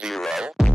0, 1.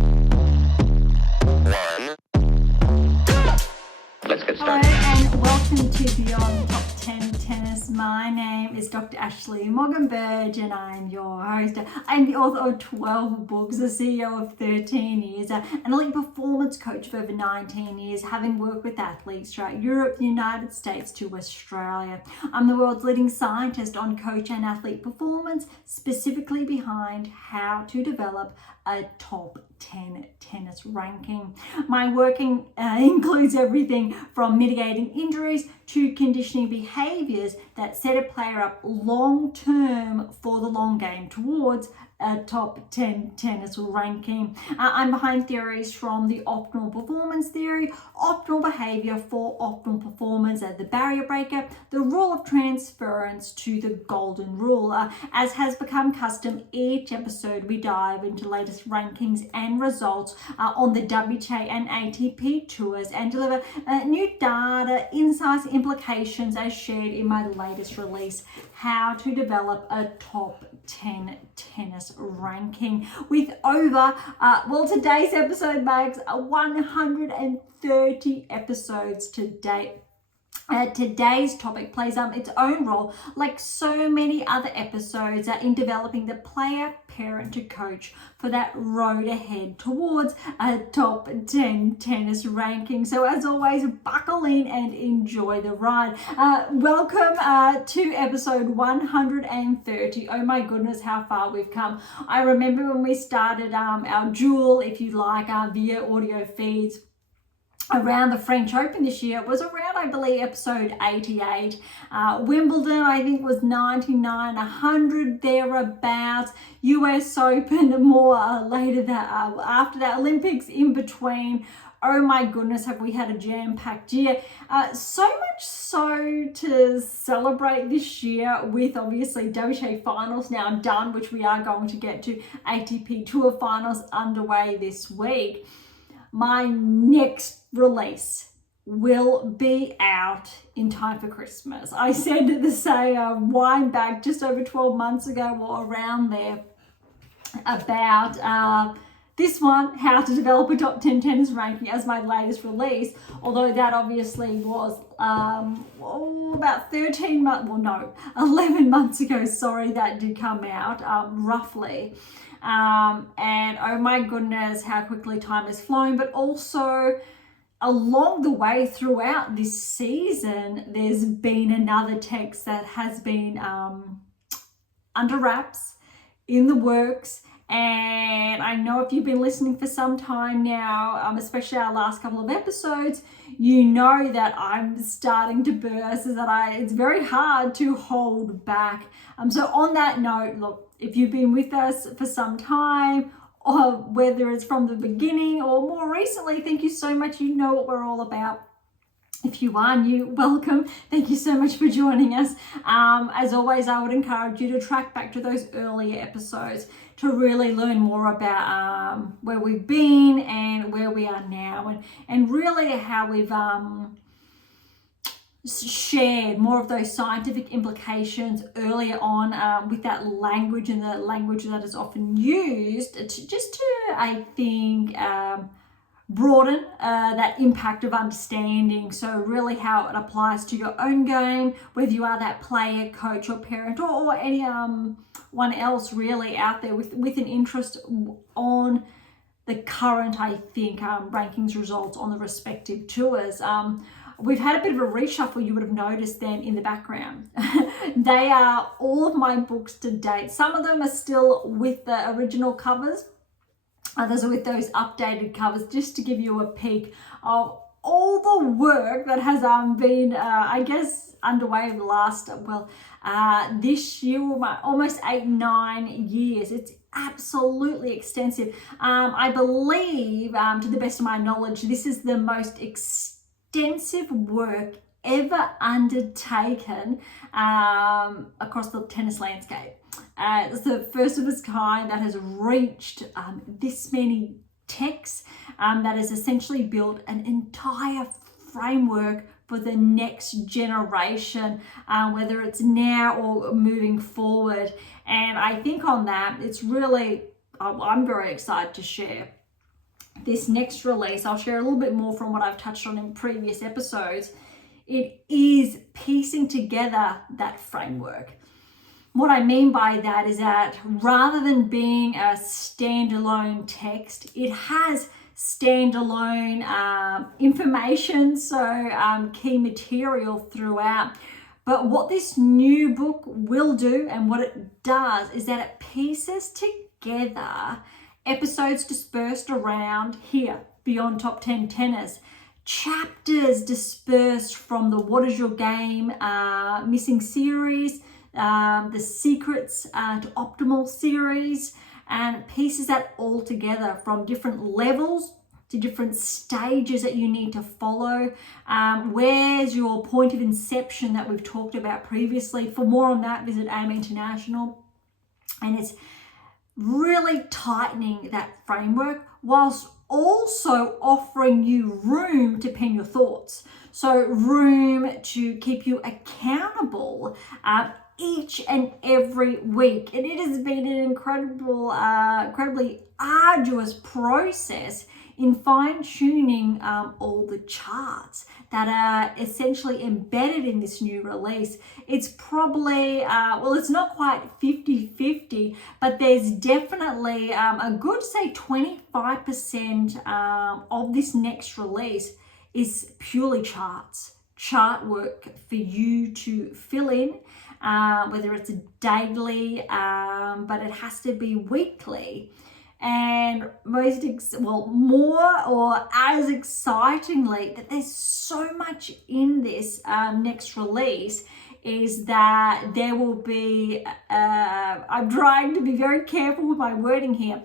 Let's get started. Hello and welcome to Beyond Top 10 Tennis. My name is Dr. Dr Berge and I'm your host. I'm the author of 12 books, the CEO of 13 years, an elite performance coach for over 19 years, having worked with athletes throughout Europe, the United States to Australia. I'm the world's leading scientist on coach and athlete performance, specifically behind how to develop a top 10 tennis ranking. My working includes everything from mitigating injuries to conditioning behaviors that set a player up long term for the long game towards a top 10 tennis ranking. I'm behind theories from the optimal performance theory, optimal behavior for optimal performance as the barrier breaker, the rule of transference to the golden rule. As has become custom, each episode we dive into latest rankings and results on the WTA and ATP tours and deliver new data, insights, implications as shared in my latest release, How to Develop a Top 10 Tennis Ranking, with over, today's episode makes 130 episodes to date. Today's topic plays its own role, like so many other episodes, in developing the player, parent to coach for that road ahead towards a top 10 tennis ranking. So as always, buckle in and enjoy the ride. Welcome to episode 130. Oh my goodness, how far we've come. I remember when we started our dual, if you like, via audio feeds around the French Open this year. It was around, I believe, episode 88. Wimbledon, I think, was 99, 100 thereabouts. US Open, more later that after that. Olympics in between. Oh my goodness, have we had a jam-packed year. So much so to celebrate this year with, obviously, WTA Finals now done, which we are going to get to. ATP Tour Finals underway this week. My next release will be out in time for Christmas. I said wind back just over 12 months ago or around there about this one, How to Develop a Top 10 Tennis Ranking, as my latest release, although that obviously was about 11 months ago, that did come out, roughly. And oh my goodness, how quickly time has flown, but also along the way throughout this season, there's been another text that has been under wraps, in the works. And I know if you've been listening for some time now, especially our last couple of episodes, you know that I'm starting to burst, it's very hard to hold back. So on that note, look, if you've been with us for some time, or whether it's from the beginning or more recently, thank you so much. You know what we're all about. If you are new, welcome. Thank you so much for joining us. As always, I would encourage you to track back to those earlier episodes to really learn more about where we've been and where we are now, and really how we've shared more of those scientific implications earlier on with that language, and the language that is often used to I think, broaden that impact of understanding. So really how it applies to your own game, whether you are that player, coach or parent, or any one else really out there with an interest on the current, I think, rankings results on the respective tours. We've had a bit of a reshuffle, you would have noticed then in the background. They are all of my books to date. Some of them are still with the original covers. Others are with those updated covers, just to give you a peek of all the work that has been, underway over the last, this year, almost 8-9 years. It's absolutely extensive. I believe, to the best of my knowledge, this is the most extensive work ever undertaken across the tennis landscape. It's the first of its kind that has reached this many texts, that has essentially built an entire framework for the next generation, whether it's now or moving forward. And I think on that, it's really, I'm very excited to share this next release. I'll share a little bit more from what I've touched on in previous episodes. It is piecing together that framework. What I mean by that is that rather than being a standalone text, it has standalone information, so key material throughout. But what this new book will do, and what it does, is that it pieces together episodes dispersed around here, Beyond Top 10 Tennis, chapters dispersed from the What Is Your Game Missing series, the Secrets to Optimal series, and pieces that all together from different levels to different stages that you need to follow. Where's your point of inception that we've talked about previously? For more on that, visit AM8 International. And it's really tightening that framework whilst also offering you room to pen your thoughts. So room to keep you accountable each and every week. And it has been an incredibly arduous process in fine-tuning all the charts that are essentially embedded in this new release. It's probably, it's not quite 50-50, but there's definitely a good, say, 25% of this next release is purely charts, chart work for you to fill in, whether it's a daily, but it has to be weekly. And more or as excitingly, that there's so much in this next release is that there will be, I'm trying to be very careful with my wording here,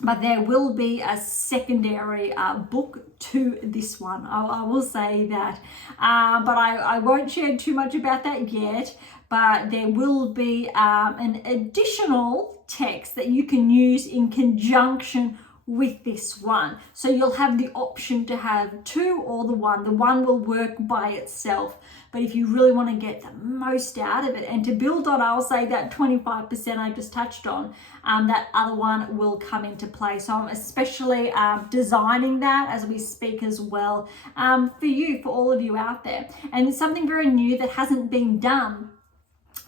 but there will be a secondary book to this one. I will say that, but I won't share too much about that yet. But there will be an additional text that you can use in conjunction with this one. So you'll have the option to have two or the one. The one will work by itself. But if you really want to get the most out of it, and to build on, I'll say that 25% I just touched on, that other one will come into play. So I'm especially designing that as we speak as well for you, for all of you out there. And it's something very new that hasn't been done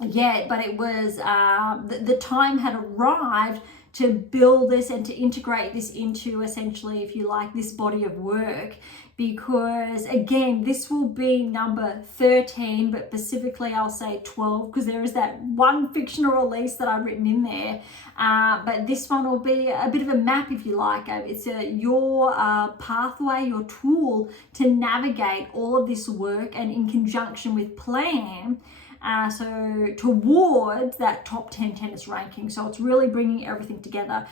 yet, but it was the time had arrived to build this and to integrate this into, essentially, if you like, this body of work, because again, this will be number 13, but specifically I'll say 12, because there is that one fictional release that I've written in there, but this one will be a bit of a map, if you like. It's your pathway, your tool to navigate all of this work, and in conjunction with plan, so towards that top 10 tennis ranking. So it's really bringing everything together.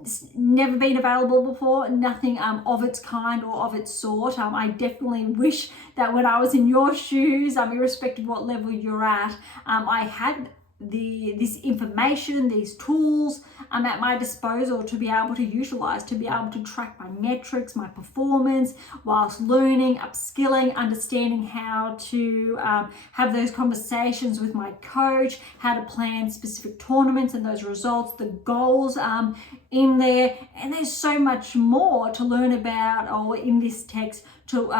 It's never been available before, nothing of its kind or of its sort. I definitely wish that when I was in your shoes, irrespective of what level you're at, I had this information, these tools at my disposal to be able to utilize, to be able to track my metrics, my performance, whilst learning, upskilling, understanding how to have those conversations with my coach, how to plan specific tournaments and those results, the goals in there. And there's so much more to learn about, or in this text, to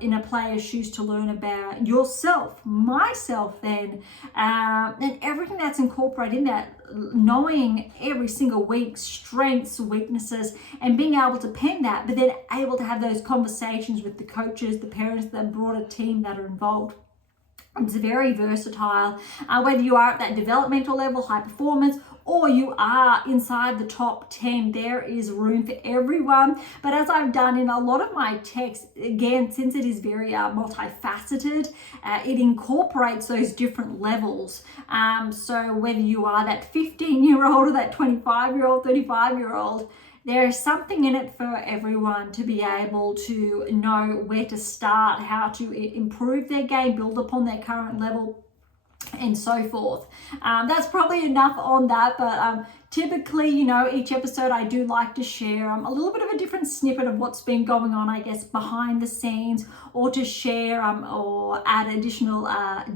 in a player's shoes, to learn about yourself, myself, then, and everything that's incorporated in that, knowing every single week's strengths, weaknesses, and being able to pen that, but then able to have those conversations with the coaches, the parents, the broader team that are involved. It's very versatile, whether you are at that developmental level, high performance, or you are inside the top 10, there is room for everyone. But as I've done in a lot of my texts, again, since it is very multifaceted, it incorporates those different levels. So whether you are that 15-year-old or that 25-year-old, 35-year-old, there is something in it for everyone to be able to know where to start, how to improve their game, build upon their current level, and so forth. That's probably enough on that, but Typically, you know, each episode I do like to share a little bit of a different snippet of what's been going on, I guess, behind the scenes, or to share or add additional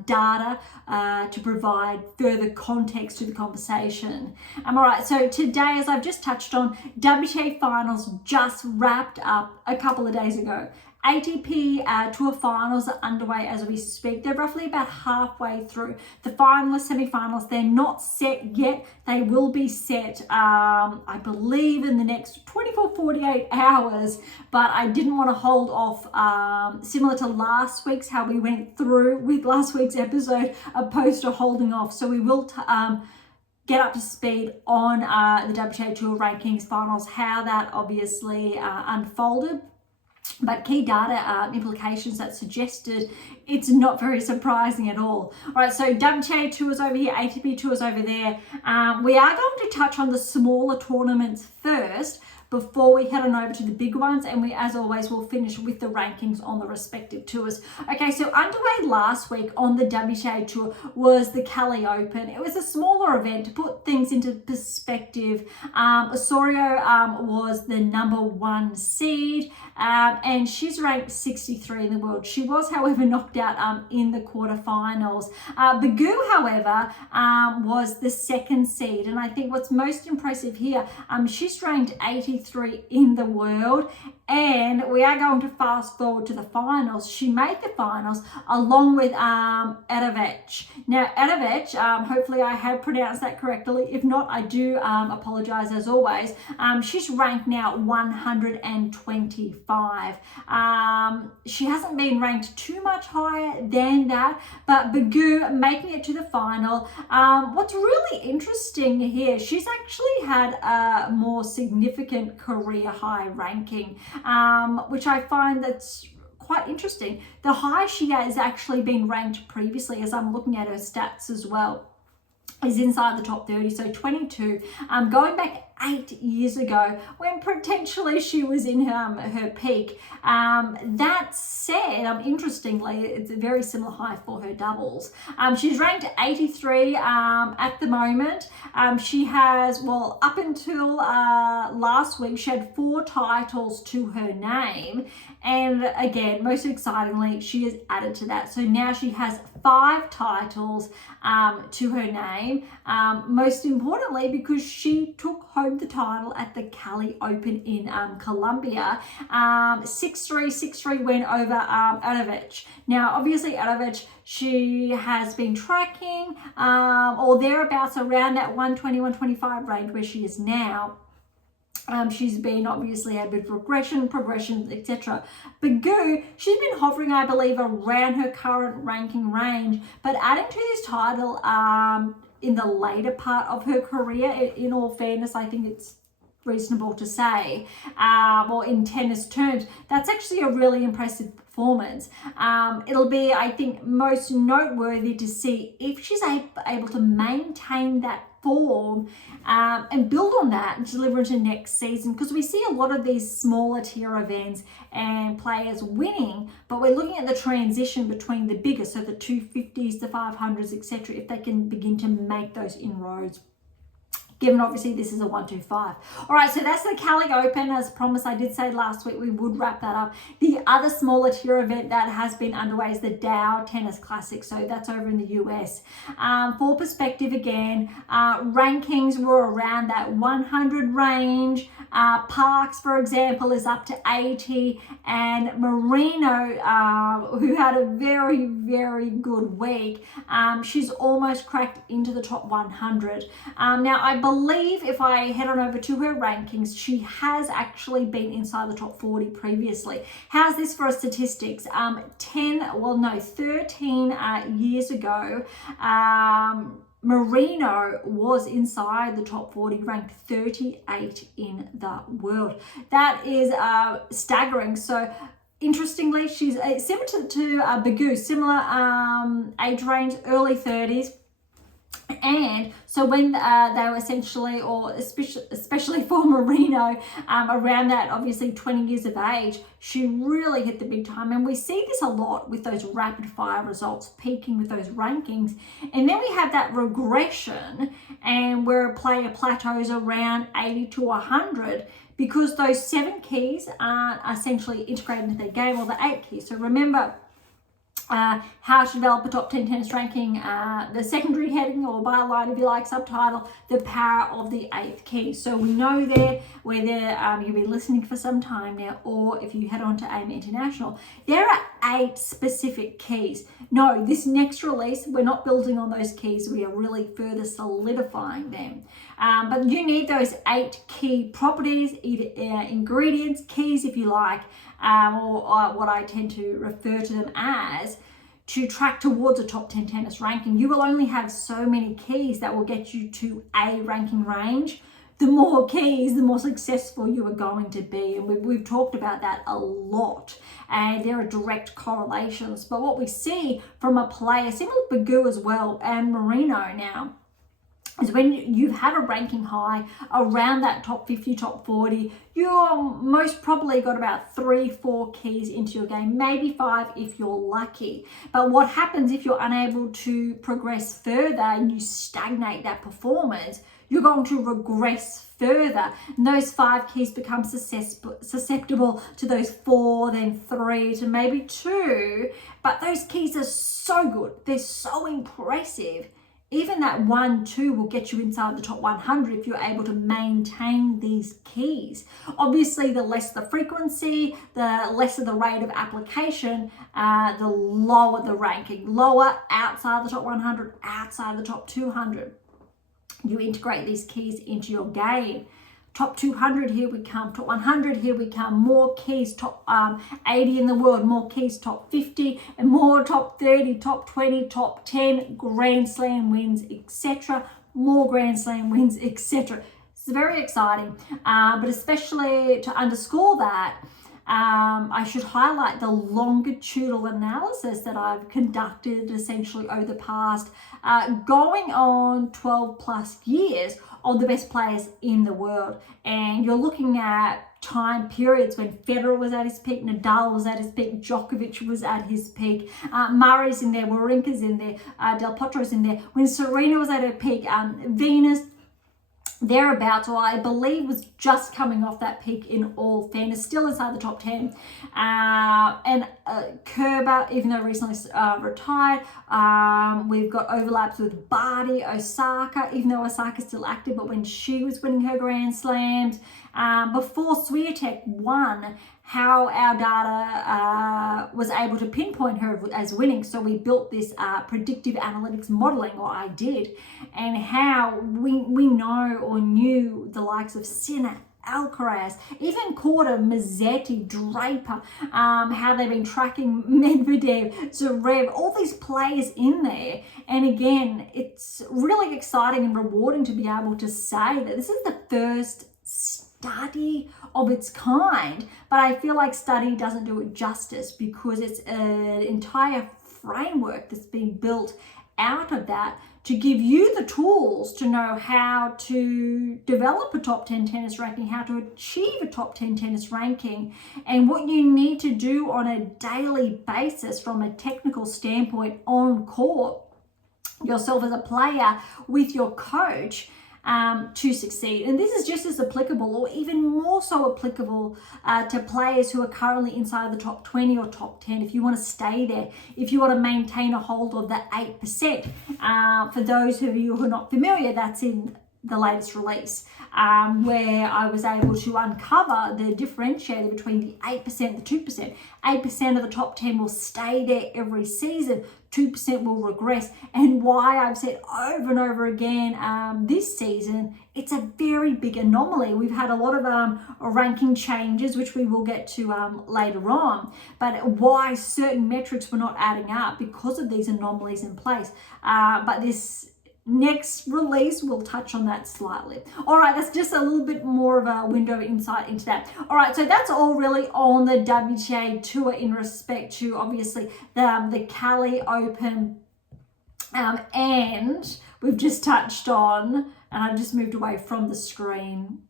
data to provide further context to the conversation. All right, so today, as I've just touched on, WTA Finals just wrapped up a couple of days ago. ATP Tour Finals are underway as we speak. They're roughly about halfway through. The finalists, semi-finals, they're not set yet. They will be set, I believe, in the next 24, 48 hours. But I didn't want to hold off, similar to last week's, how we went through with last week's episode, opposed to holding off. So we will get up to speed on the WTA Tour Rankings Finals, how that obviously unfolded. But key data implications that suggested it's not very surprising at all. All right, so WTA Tours over here, ATP Tours over there. We are going to touch on the smaller tournaments first before we head on over to the big ones, and we, as always, will finish with the rankings on the respective tours. Okay, so underway last week on the WTA Tour was the Cali Open. It was a smaller event. To put things into perspective, Osorio was the #1 seed, and she's ranked 63 in the world. She was, however, knocked out in the quarterfinals. Berge, however, was the 2nd seed, and I think what's most impressive here, she's ranked 83 in the world, and we are going to fast forward to the finals. She made the finals along with Swiatek. Now, Swiatek, hopefully I have pronounced that correctly. If not, I do apologize as always. She's ranked now 125. She hasn't been ranked too much higher than that, but Berge making it to the final. What's really interesting here, she's actually had a more significant career high ranking, which I find that's quite interesting. The highest she has actually been ranked previously, as I'm looking at her stats as well, is inside the top 30, so 22, going back 8 years ago when potentially she was in her peak. That said, interestingly, it's a very similar high for her doubles. She's ranked 83 at the moment. She has, well, up until last week, she had 4 titles to her name. And again, most excitingly, she has added to that. So now she has 5 titles to her name. Most importantly, because she took home the title at the Cali Open in Colombia. 6-3, 6-3 win over Swiatek. Now, obviously, Swiatek, she has been tracking or thereabouts around that 120, 125 range where she is now. She's been obviously had a bit of progression, etc. Berge, she's been hovering, I believe, around her current ranking range, but adding to this title in the later part of her career, in all fairness, I think it's reasonable to say, or in tennis terms, that's actually a really impressive performance. It'll be, I think, most noteworthy to see if she's able to maintain that form and build on that and deliver into next season, because we see a lot of these smaller tier events and players winning, but we're looking at the transition between the bigger, so the 250s, the 500s, etc., if they can begin to make those inroads, given obviously this is a 125. All right, so that's the Cali Open. As promised, I did say last week we would wrap that up. The other smaller tier event that has been underway is the Dow Tennis Classic. So that's over in the US. For perspective again, rankings were around that 100 range. Parks, for example, is up to 80. And Marino, who had a very, very good week, she's almost cracked into the top 100. Now, I believe if I head on over to her rankings, she has actually been inside the top 40 previously. How's this for statistics? 13 years ago, Marino was inside the top 40, ranked 38 in the world. That is staggering. So interestingly, she's similar to Berge, similar age range, early 30s. And so when they were essentially, or especially for Marino, around that obviously 20 years of age, she really hit the big time. And we see this a lot with those rapid fire results, peaking with those rankings. And then we have that regression, and where a player plateaus around 80 to 100, because those 7 keys aren't essentially integrated into their game, or the 8 keys. So remember, how to develop a top 10 tennis ranking, the secondary heading, or byline if you like, subtitle, the power of the 8th key. So we know there, whether you've been listening for some time now, or if you head on to AM8 International, there are 8 specific keys. No, this next release, we're not building on those keys, we are really further solidifying them. But you need those 8 key properties, ingredients, keys if you like, or what I tend to refer to them as, to track towards a top 10 tennis ranking. You will only have so many keys that will get you to a ranking range. The more keys, the more successful you are going to be. And we've talked about that a lot. And there are direct correlations. But what we see from a player, similar to Berge as well, and Marino now, is when you've had a ranking high around that top 50, top 40, you're most probably got about 3-4 keys into your game, maybe 5 if you're lucky. But what happens if you're unable to progress further and you stagnate that performance, you're going to regress further. And those 5 keys become susceptible to those 4, then 3, to maybe 2. But those keys are so good. They're so impressive. Even that 1, 2 will get you inside the top 100 if you're able to maintain these keys. Obviously, the less the frequency, the lesser the rate of application, the lower the ranking. Lower outside the top 100, outside the top 200. You integrate these keys into your game. Top 200, here we come. Top 100, here we come. More keys, top 80 in the world. More keys, top 50, and more top 30, top 20, top 10, Grand Slam wins, etc. More Grand Slam wins, etc. It's very exciting. But especially to underscore that, I should highlight the longitudinal analysis that I've conducted essentially over the past going on 12 plus years of the best players in the world. And you're looking at time periods when Federer was at his peak, Nadal was at his peak, Djokovic was at his peak, Murray's in there, Wawrinka's in there, Del Potro's in there. When Serena was at her peak, Venus, thereabouts, or I believe was just coming off that peak in all fairness, still inside the top 10. And Kerber, even though recently retired, we've got overlaps with Barty, Osaka, even though Osaka's still active, but when she was winning her Grand Slams, before Swiatek won, how our data was able to pinpoint her as winning. So we built this predictive analytics modeling, or I did, and how we know or knew the likes of Sinner, Alcaraz, even Korda, Mazzetti, Draper, how they've been tracking Medvedev, Zverev, all these players in there. And again, it's really exciting and rewarding to be able to say that this is the first study of its kind, but I feel like study doesn't do it justice, because it's an entire framework that's been built out of that to give you the tools to know how to develop a top 10 tennis ranking, how to achieve a top 10 tennis ranking, and what you need to do on a daily basis from a technical standpoint on court, yourself as a player with your coach, to succeed. And this is just as applicable, or even more so applicable, to players who are currently inside the top 20 or top 10. If you want to stay there, if you want to maintain a hold of the 8%, for those of you who are not familiar, that's in the latest release, where I was able to uncover the differentiator between the 8% and the 2%. 8% of the top 10 will stay there every season, 2% will regress. And why I've said over and over again this season, it's a very big anomaly. We've had a lot of ranking changes, which we will get to later on, but why certain metrics were not adding up because of these anomalies in place. But this next release will touch on that slightly. All right, that's just a little bit more of a window of insight into that. All right, so that's all really on the WTA Tour in respect to obviously the Cali Open, and we've just touched on, and I've just moved away from the screen.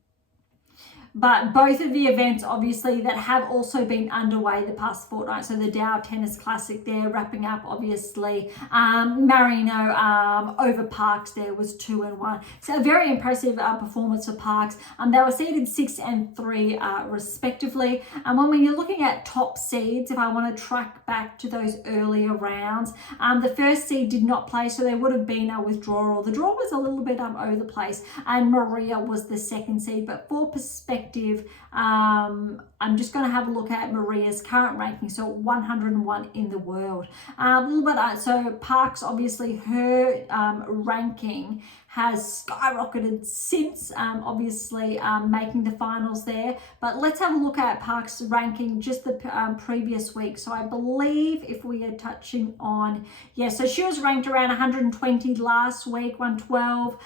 But both of the events, obviously, that have also been underway the past fortnight. So the Dow Tennis Classic there, wrapping up, obviously. Marino over Parks there was 2-1. So a very impressive performance for Parks. They were seeded 6 and 3 respectively. And when you're looking at top seeds, if I want to track back to those earlier rounds, the first seed did not play, so there would have been a withdrawal. The draw was a little bit over the place, and Maria was the second seed. But for perspective, I'm just going to have a look at Maria's current ranking, so 101 in the world. A little bit, so Parks, obviously, her ranking has skyrocketed since obviously making the finals there. But let's have a look at Parks' ranking just the previous week. So I believe if we are touching on, so she was ranked around 120 last week, 112.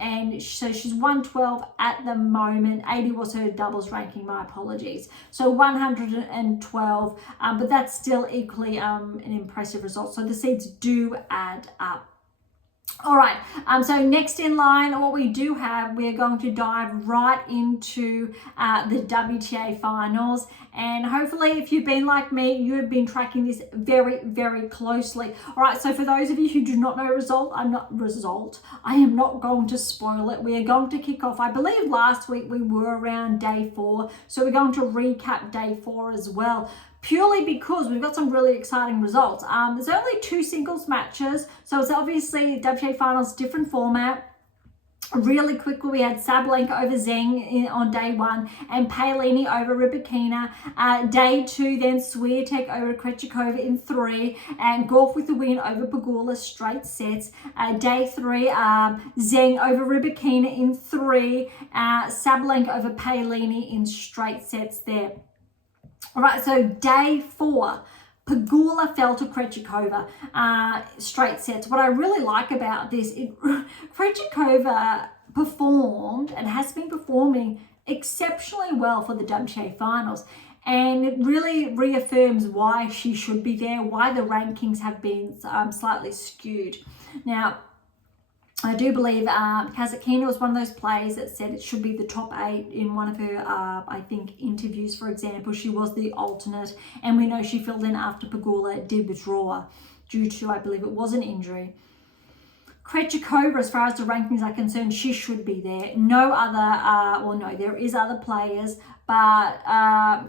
And so she's 112 at the moment. 80 was her doubles ranking, my apologies. So 112, but that's still equally an impressive result. So the seeds do add up. All right, so next in line, what we do have, we're going to dive right into the WTA Finals. And hopefully, if you've been like me, you have been tracking this very, very closely. All right, so for those of you who do not know I am not going to spoil it. We are going to kick off, I believe last week we were around day 4. So we're going to recap day 4 as well, purely because we've got some really exciting results. There's only 2 singles matches, so it's obviously WTA Finals, different format. Really quickly, we had Sabalenka over Zheng on day 1 and Paolini over Rybakina. Day 2, then Swiatek over Krejcikova in 3 and Gauff with the win over Pegula, straight sets. Day 3, Zheng over Rybakina in 3, Sabalenka over Paolini in straight sets there. All right, so day 4, Pegula fell to Krejcikova, straight sets. What I really like about this, Krejcikova performed and has been performing exceptionally well for the WTA Finals. And it really reaffirms why she should be there, why the rankings have been slightly skewed. Now, I do believe Kazatkina was one of those players that said it should be the top 8 in one of her, I think, interviews, for example. She was the alternate, and we know she filled in after Pegula did withdraw due to, I believe it was an injury. Krejcikova, as far as the rankings are concerned, she should be there. No other, there is other players, but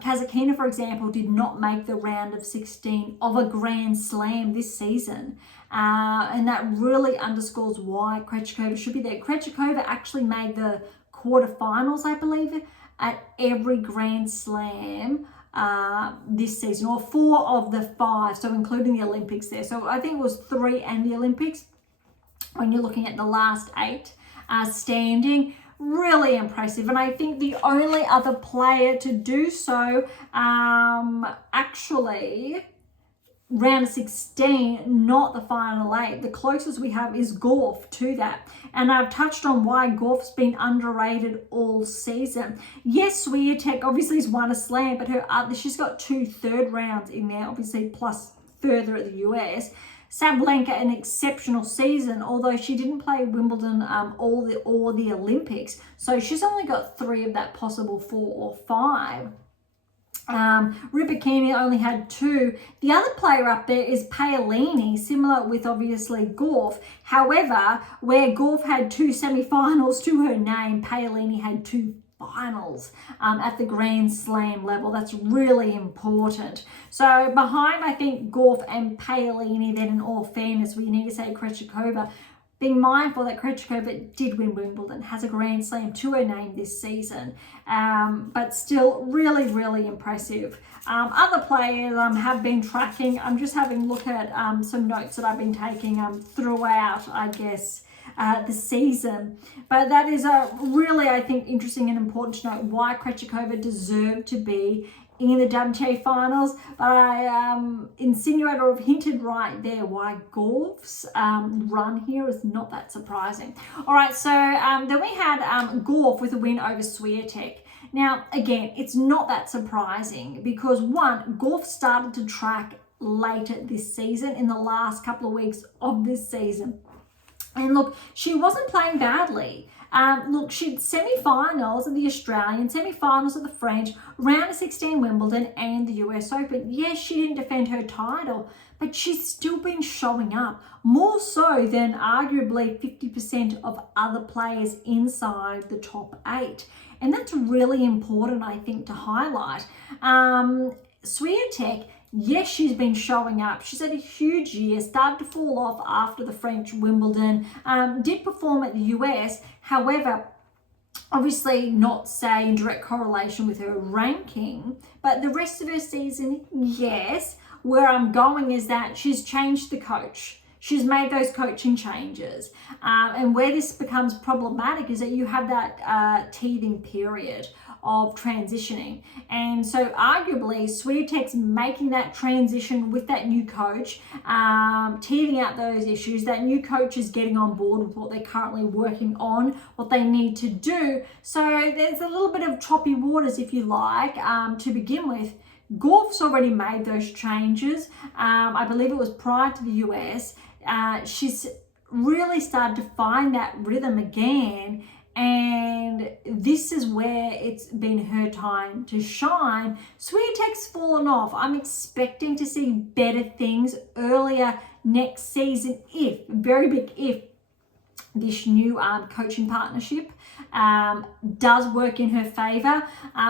Kazatkina, for example, did not make the round of 16 of a Grand Slam this season. And that really underscores why Krejcikova should be there. Krejcikova actually made the quarterfinals, I believe, at every Grand Slam this season, or 4 of the 5, so including the Olympics there. So I think it was 3 and the Olympics when you're looking at the last 8 standing. Really impressive. And I think the only other player to do so actually round 16, not the final 8. The closest we have is Gauff to that. And I've touched on why Gauff's been underrated all season. Yes, Swiatek obviously has won a slam, but she's got 2 third rounds in there, obviously, plus further at the US. Sabalenka, an exceptional season, although she didn't play Wimbledon or the Olympics. So she's only got 3 of that possible 4 or 5. Rybakina only had 2. The other player up there is Paolini, similar with obviously Gauff. However, where Gauff had 2 semi-finals to her name, Paolini had 2 finals at the Grand Slam level. That's really important. So behind, I think, Gauff and Paolini, then in all fairness, we need to say Krejcikova, being mindful that Krejcikova did win Wimbledon, has a Grand Slam to her name this season, but still really, really impressive. Other players have been tracking. I'm just having a look at some notes that I've been taking throughout, I guess, the season. But that is really, I think, interesting and important to note why Krejcikova deserved to be in the WTA Finals, but I insinuated or have hinted right there why Gauff's run here is not that surprising. All right, so then we had Gauff with a win over Swiatek. Now, again, it's not that surprising because, one, Gauff started to track later this season, in the last couple of weeks of this season. And look, she wasn't playing badly. Look, she'd semi-finals of the Australian, semi-finals of the French, round of 16 Wimbledon and the US Open. Yes, she didn't defend her title, but she's still been showing up, more so than arguably 50% of other players inside the top 8. And that's really important, I think, to highlight. Swiatek, yes, she's been showing up. She's had a huge year, started to fall off after the French Wimbledon, did perform at the US. However, obviously not, say, in direct correlation with her ranking, but the rest of her season, yes. Where I'm going is that she's changed the coach. She's made those coaching changes. And where this becomes problematic is that you have that teething period of transitioning. And so arguably Swiatek's making that transition with that new coach, teething out those issues. That new coach is getting on board with what they're currently working on, what they need to do. So there's a little bit of choppy waters, if you like, to begin with. Gauff's already made those changes. I believe it was prior to the US. She's really started to find that rhythm again, and this is where it's been her time to shine. Swiatek's fallen off. I'm expecting to see better things earlier next season if, very big if, this new coaching partnership does work in her favor.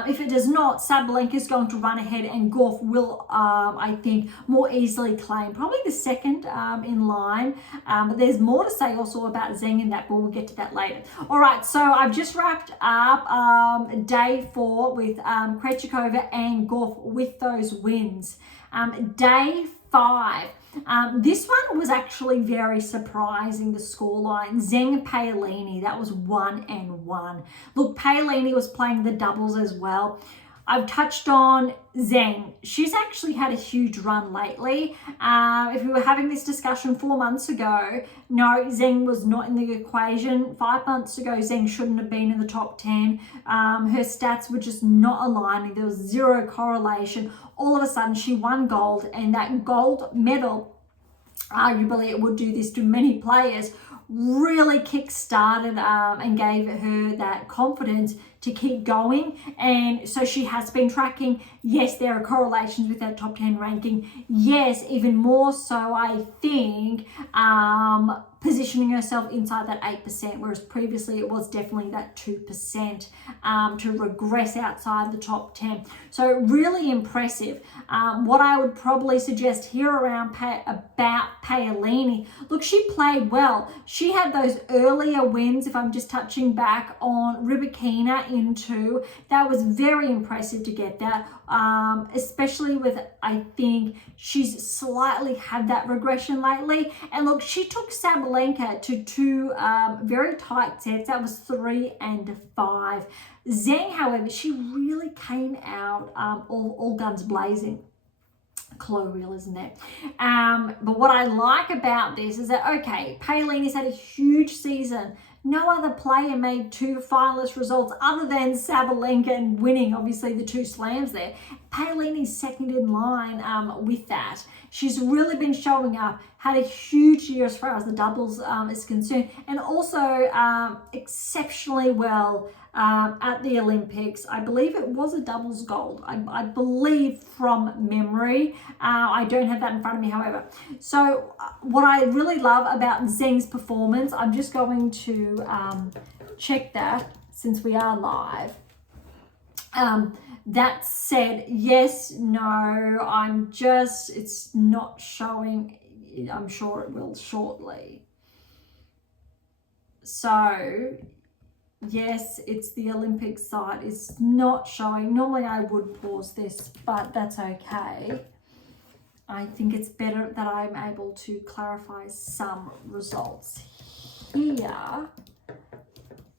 If it does not, Sabalenka is going to run ahead and Gauff will, I think, more easily claim probably the second in line. But there's more to say also about Zheng and that, but we'll get to that later. All right, so I've just wrapped up day 4 with Krejcikova and Gauff with those wins. Day 5. This one was actually very surprising, the scoreline. Zheng Paolini, that was 1-1. Look, Paolini was playing the doubles as well. I've touched on Zheng. She's actually had a huge run lately. If we were having this discussion 4 months ago, no, Zheng was not in the equation. 5 months ago, Zheng shouldn't have been in the top 10. Her stats were just not aligning. There was zero correlation. All of a sudden, she won gold, and that gold medal, arguably it would do this to many players, really kick-started and gave her that confidence to keep going. And so she has been tracking. Yes, there are correlations with that top 10 ranking. Yes, even more so, I think, positioning herself inside that 8%, whereas previously it was definitely that 2% to regress outside the top 10. So really impressive. What I would probably suggest here around about Paolini, look, she played well. She had those earlier wins, if I'm just touching back on Rybakina in 2. That was very impressive to get that, especially with, I think, she's slightly had that regression lately. And look, she took Sabalenka to 2 very tight sets. That was 3-5. Zheng, however, she really came out all guns blazing. Colloquial, isn't it? But what I like about this is that, okay, Paolini's had a huge season. No other player made 2 finalist results other than Sabalenka and winning, obviously, the 2 slams there. Paolini's second in line with that. She's really been showing up, had a huge year as far as the doubles is concerned, and also exceptionally well at the Olympics. I believe it was a doubles gold, I believe, from memory. I don't have that in front of me, however. So what I really love about Zheng's performance, I'm just going to check that since we are live. That said, yes, no, it's not showing. I'm sure it will shortly. So yes, it's the Olympic site. It's not showing. Normally I would pause this, but that's okay. I think it's better that I'm able to clarify some results here,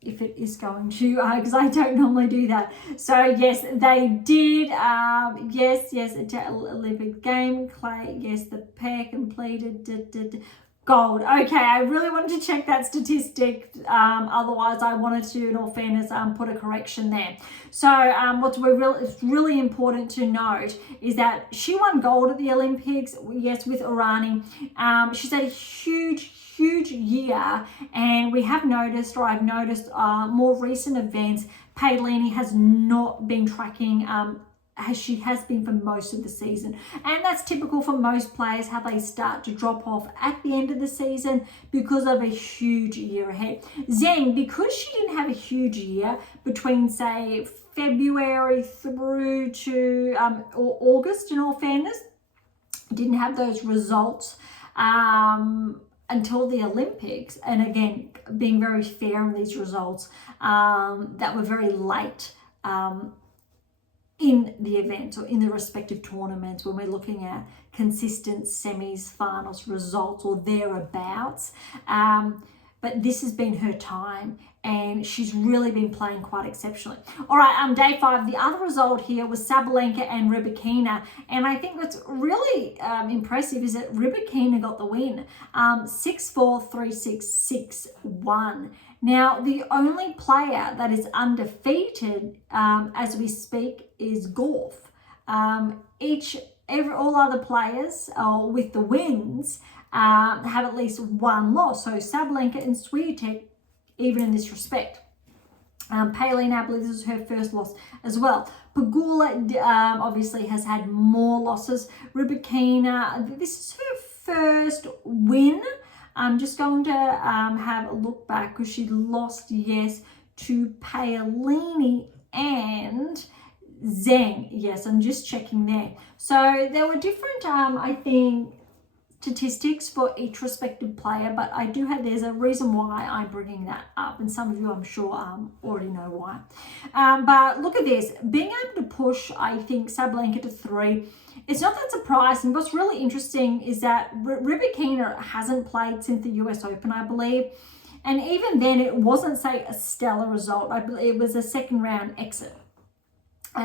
if it is going to, because I don't normally do that. So yes, they did. Yes, Olympic game, clay. Yes, the pair completed. Gold. Okay, I really wanted to check that statistic. Otherwise, I wanted to, in all fairness, put a correction there. So, it's really important to note is that she won gold at the Olympics. Yes, with Irani. She's had a huge year, and we have noticed, or I've noticed, more recent events. Paolini has not been tracking as she has been for most of the season, and that's typical for most players, how they start to drop off at the end of the season because of a huge year ahead. Zheng, because she didn't have a huge year between, say, February through to or August, in all fairness, didn't have those results until the Olympics, and again, being very fair on these results that were very late in the event or in the respective tournaments when we're looking at consistent semis, finals results or thereabouts. But this has been her time, and she's really been playing quite exceptionally. All right, day 5, the other result here was Sabalenka and Rybakina, and I think what's really impressive is that Rybakina got the win, 6-4, 3-6, 6-1. Now, the only player that is undefeated as we speak is Gauff. All other players with the wins have at least one loss. So Sabalenka and Swiatek, even in this respect. Paolini, I believe this is her first loss as well. Pegula obviously has had more losses. Rybakina, this is her first win. I'm just going to have a look back because she lost, yes, to Paolini and Zheng. Yes, I'm just checking there. So there were different, I think, statistics for each respective player, but I do have, there's a reason why I'm bringing that up, and some of you, I'm sure, already know why. But look at this, being able to push, I think, Sabalenka to 3, it's not that surprising. What's really interesting is that Rybakina hasn't played since the US Open, I believe, and even then it wasn't, say, a stellar result. I believe it was a second round exit.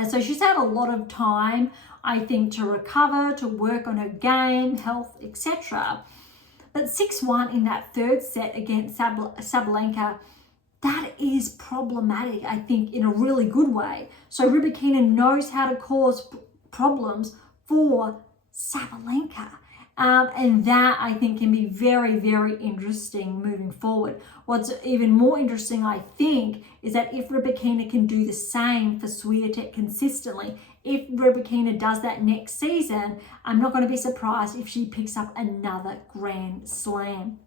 So she's had a lot of time, I think, to recover, to work on her game, health, etc. But 6-1 in that third set against Sabalenka, that is problematic, I think, in a really good way. So Rybakina knows how to cause problems for Sabalenka. And that, I think, can be very, very interesting moving forward. What's even more interesting, I think, is that if Rybakina can do the same for Swiatek consistently, if Rybakina does that next season, I'm not going to be surprised if she picks up another Grand Slam.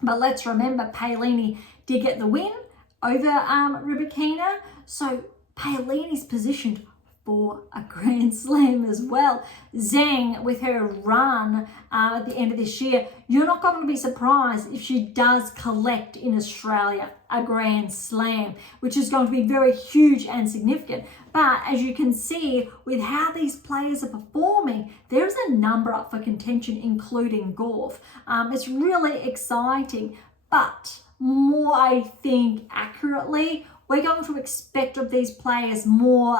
But let's remember, Paolini did get the win over Rybakina, so Paolini's positioned for a Grand Slam as well. Zheng, with her run at the end of this year, you're not going to be surprised if she does collect in Australia a Grand Slam, which is going to be very huge and significant. But as you can see, with how these players are performing, there's a number up for contention, including Gauff. It's really exciting, but more, I think, accurately, we're going to expect of these players more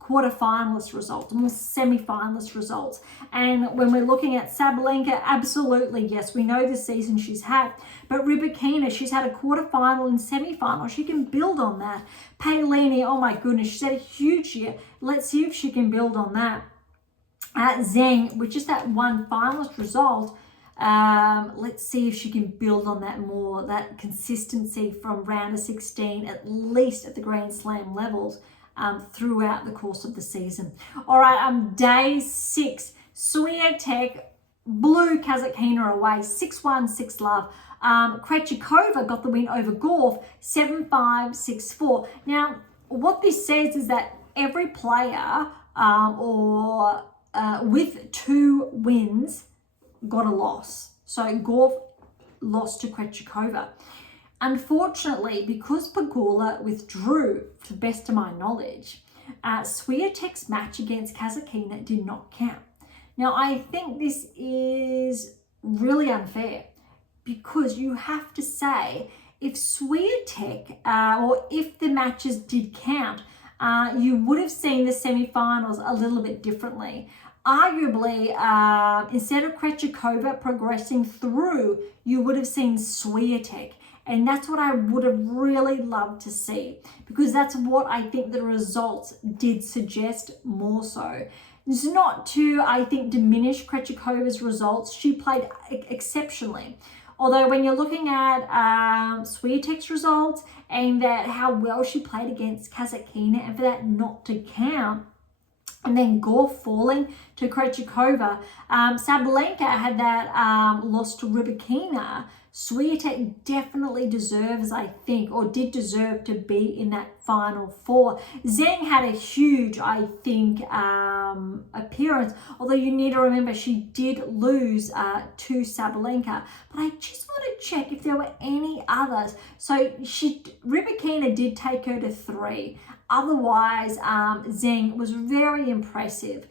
quarterfinalist results, more semi-finalist results. And when we're looking at Sabalenka, absolutely, yes, we know the season she's had. But Rybakina, she's had a quarterfinal and semi-final. She can build on that. Paolini, oh my goodness, she's had a huge year. Let's see if she can build on that. Zheng, with just that one finalist result, let's see if she can build on that more, that consistency from round of 16, at least at the Grand Slam levels, throughout the course of the season. All right, day 6, Swiatek blew Kazakhina away, 6-1, 6-love. Krejcikova got the win over Gauff, 7-5, 6-4. Now, what this says is that every player with 2 wins got a loss. So Gauff lost to Krejcikova. Unfortunately, because Pegula withdrew, to the best of my knowledge, Swiatek's match against Kazakhina did not count. Now, I think this is really unfair, because you have to say, if Swiatek, or if the matches did count, you would have seen the semi-finals a little bit differently. arguably, instead of Krejcikova progressing through, you would have seen Swiatek. And that's what I would have really loved to see, because that's what I think the results did suggest more so. It's not to, I think, diminish Krejcikova's results. She played exceptionally. Although when you're looking at Swiatek's results and that how well she played against Kasatkina, and for that not to count, and then Gauff falling to Krejcikova, Sabalenka had that loss to Rybakina. Swiatek definitely deserves, I think, or did deserve to be in that final four. Zheng had a huge, I think, appearance, although you need to remember she did lose to Sabalenka. But I just want to check if there were any others. So Rybakina did take her to 3. Otherwise, Zheng was very impressive.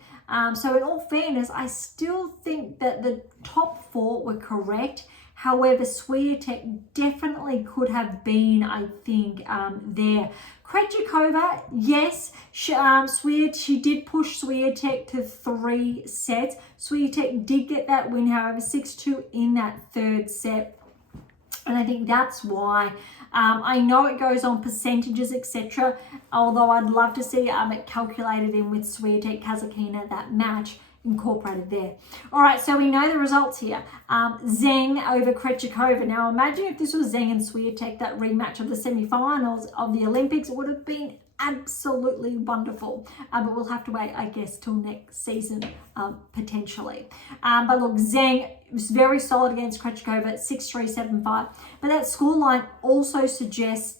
So in all fairness, I still think that the top 4 were correct. However, Swiatek definitely could have been, I think, there. Krejcikova, yes, she did push Swiatek to 3 sets. Swiatek did get that win, however, 6-2 in that 3rd set. And I think that's why. I know it goes on percentages, etc. Although I'd love to see it calculated in with Swiatek, Kasatkina, that match incorporated there. All right, so we know the results here. Zheng over Krejcikova. Now imagine if this was Zheng and Swiatek, that rematch of the semi-finals of the Olympics. It would have been absolutely wonderful. But we'll have to wait, I guess, till next season, potentially. But look, Zheng was very solid against Krejcikova at 6-3, 7-5. But that scoreline also suggests,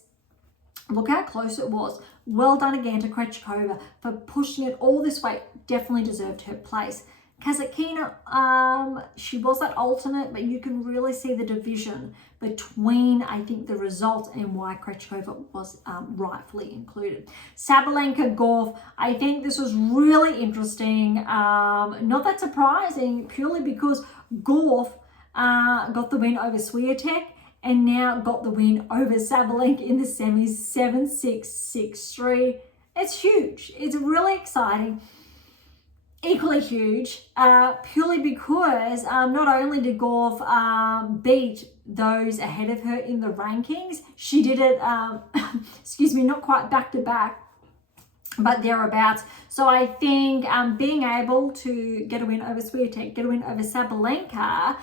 look how close it was. Well done again to Krejcikova for pushing it all this way. Definitely deserved her place. Kasatkina, she was that alternate, but you can really see the division between, I think, the results and why Krejcikova was rightfully included. Sabalenka, Gauff, I think this was really interesting. Not that surprising, purely because Gauff got the win over Swiatek and now got the win over Sabalenka in the semis, 7-6, 6-3. It's huge. It's really exciting. Equally huge, purely because not only did Gauff beat those ahead of her in the rankings, she did it, excuse me, not quite back to back, but thereabouts. So I think being able to get a win over Swiatek, get a win over Sabalenka,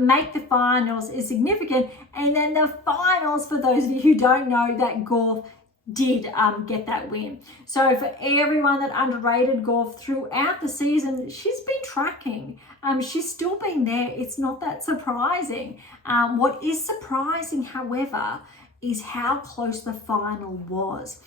make the finals is significant. And then the finals, for those of you who don't know, that Gauff did get that win. So for everyone that underrated Gauff throughout the season, she's been tracking. She's still been there. It's not that surprising. What is surprising, however, is how close the final was.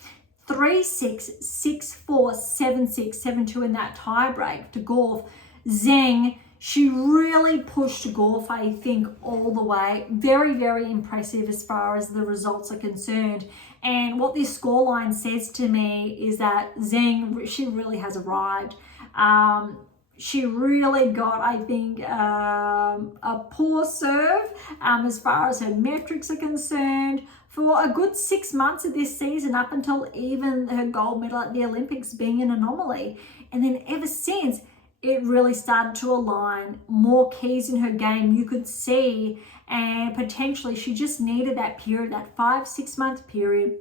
3-6, 6-4, 7-6, 7-2 in that tiebreak to Gauff. Zheng, she really pushed Gauff, I think, all the way. Very, very impressive as far as the results are concerned. And what this scoreline says to me is that Zheng, she really has arrived. She really got, I think, a poor serve as far as her metrics are concerned for a good 6 months of this season, up until even her gold medal at the Olympics being an anomaly. And then ever since, it really started to align. More keys in her game you could see, and potentially she just needed that period, that 5-6 month period,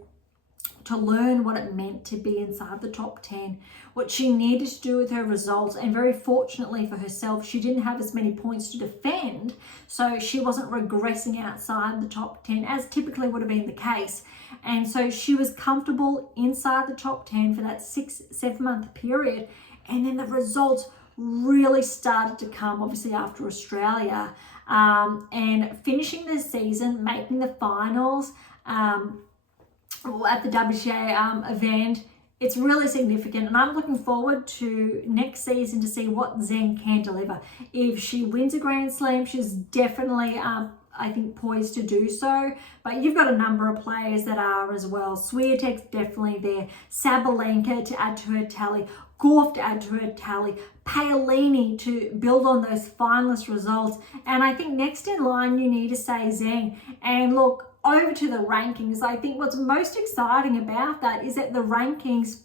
to learn what it meant to be inside the top 10, what she needed to do with her results. And very fortunately for herself, she didn't have as many points to defend, so she wasn't regressing outside the top 10 as typically would have been the case. And so she was comfortable inside the top 10 for that 6-7 month period. And then the results really started to come, obviously, after Australia, and finishing the season, making the finals at the WTA event. It's really significant, and I'm looking forward to next season to see what Zheng can deliver. If she wins a Grand Slam, she's definitely, I think, poised to do so. But you've got a number of players that are as well. Swiatek's definitely there. Sabalenka to add to her tally. Gauff to add to her tally. Paolini to build on those finalist results. And I think next in line, you need to say Zheng. And look, over to the rankings. I think what's most exciting about that is that the rankings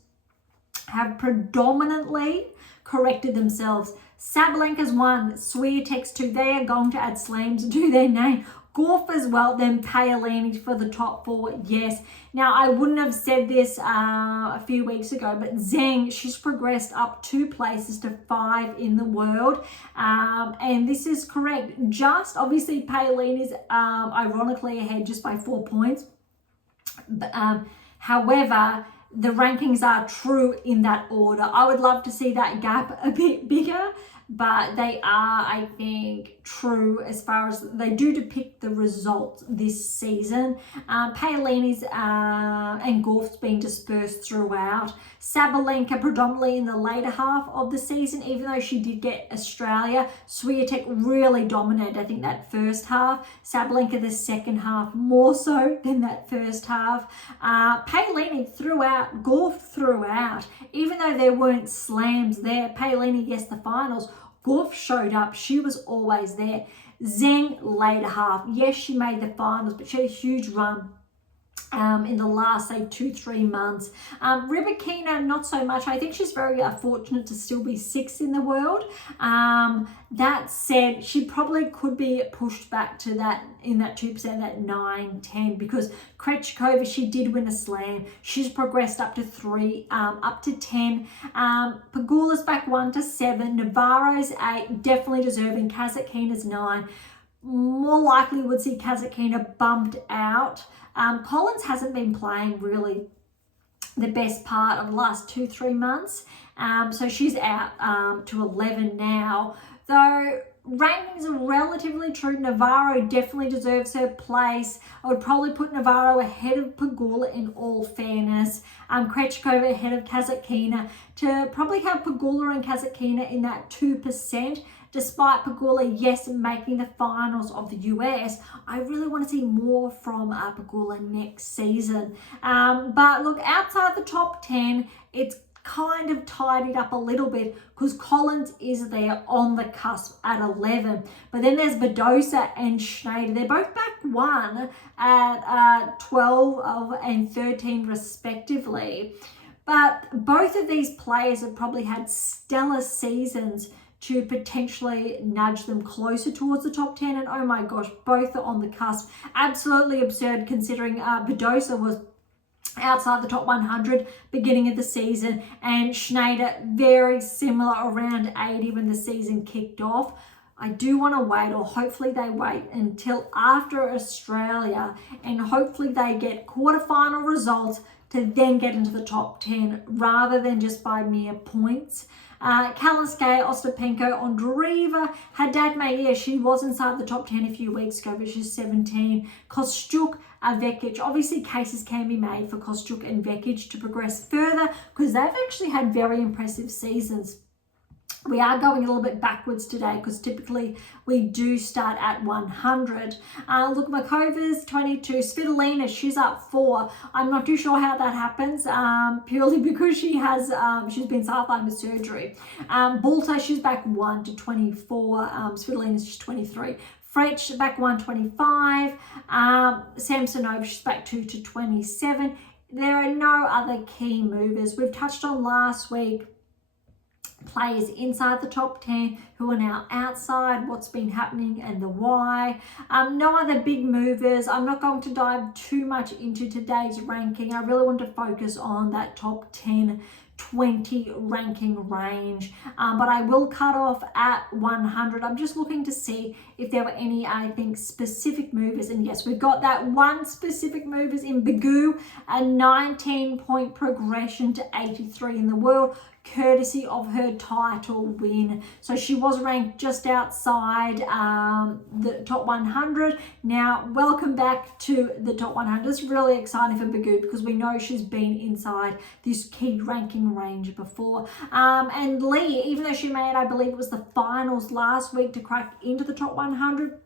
have predominantly corrected themselves. Sabalenka's 1, Swiatek's 2. They are going to add slams to their name. Gauff as well, then Paolini for the top 4, yes. Now, I wouldn't have said this a few weeks ago, but Zheng, she's progressed up 2 places to 5 in the world. And this is correct. Just, obviously, Paolini's ironically ahead just by 4 points. But, however, the rankings are true in that order. I would love to see that gap a bit bigger, but they are, I think, true as far as they do depict the results this season. Paolini's and Gauff's been dispersed throughout. Sabalenka predominantly in the later half of the season, even though she did get Australia. Swiatek really dominated, I think, that first half. Sabalenka the second half, more so than that first half. Paolini throughout, Gauff throughout. Even though there weren't slams there, Paolini, yes, the finals, Gauff showed up. She was always there. Zheng, later half. Yes, she made the finals, but she had a huge run in the last, say, 2-3 months. Rybakina, not so much. I think she's very fortunate to still be 6th in the world. That said, she probably could be pushed back to that, in that 2%, that 9-10, because Krejcikova, she did win a slam. She's progressed up to 3, up to 10. Pegula's back 1 to 7. Navarro's 8, definitely deserving. Kasatkina's 9. More likely would see Kasatkina bumped out. Collins hasn't been playing really the best part of the last 2-3 months. So she's out to 11 now. Though rankings are relatively true. Navarro definitely deserves her place. I would probably put Navarro ahead of Pegula in all fairness. Krejcikova ahead of Kasatkina. To probably have Pegula and Kasatkina in that 2%. Despite Pegula, yes, making the finals of the US, I really want to see more from Pegula next season. But look, outside the top 10, it's kind of tidied up a little bit because Collins is there on the cusp at 11. But then there's Badosa and Schneider. They're both back 1 at 12 and 13 respectively. But both of these players have probably had stellar seasons to potentially nudge them closer towards the top 10. And oh my gosh, both are on the cusp. Absolutely absurd considering Badosa was outside the top 100 beginning of the season, and Schneider very similar, around 80 when the season kicked off. I do want to wait, or hopefully they wait until after Australia, and hopefully they get quarterfinal results to then get into the top 10 rather than just by mere points. Kalinskaya, Ostapenko, Andreeva, Haddad Mayer, she was inside the top 10 a few weeks ago, but she's 17. Kostyuk, Vekic. Obviously, cases can be made for Kostyuk and Vekic to progress further because they've actually had very impressive seasons. We are going a little bit backwards today because typically we do start at 100. Look, Makova's 22. Svitolina, she's up 4. I'm not too sure how that happens, purely because she has she's been sidelined with surgery. Balta, she's back 1 to 24. Svitolina's just 23. Frech back 125. Samsonov, she's back 2 to 27. There are no other key movers. We've touched on last week players inside the top 10 who are now outside, what's been happening and the why. No other big movers. I'm not going to dive too much into today's ranking. I really want to focus on that top 10 20 ranking range, but I will cut off at 100. I'm just looking to see if there were any, I think, specific movers, and yes, we've got that one specific movers in Begu, a 19-point progression to 83 in the world, courtesy of her title win. So she was ranked just outside the top 100. Now, welcome back to the top 100. It's really exciting for Begu because we know she's been inside this key ranking range before. And Lee, even though she made, I believe it was the finals last week to crack into the top 100,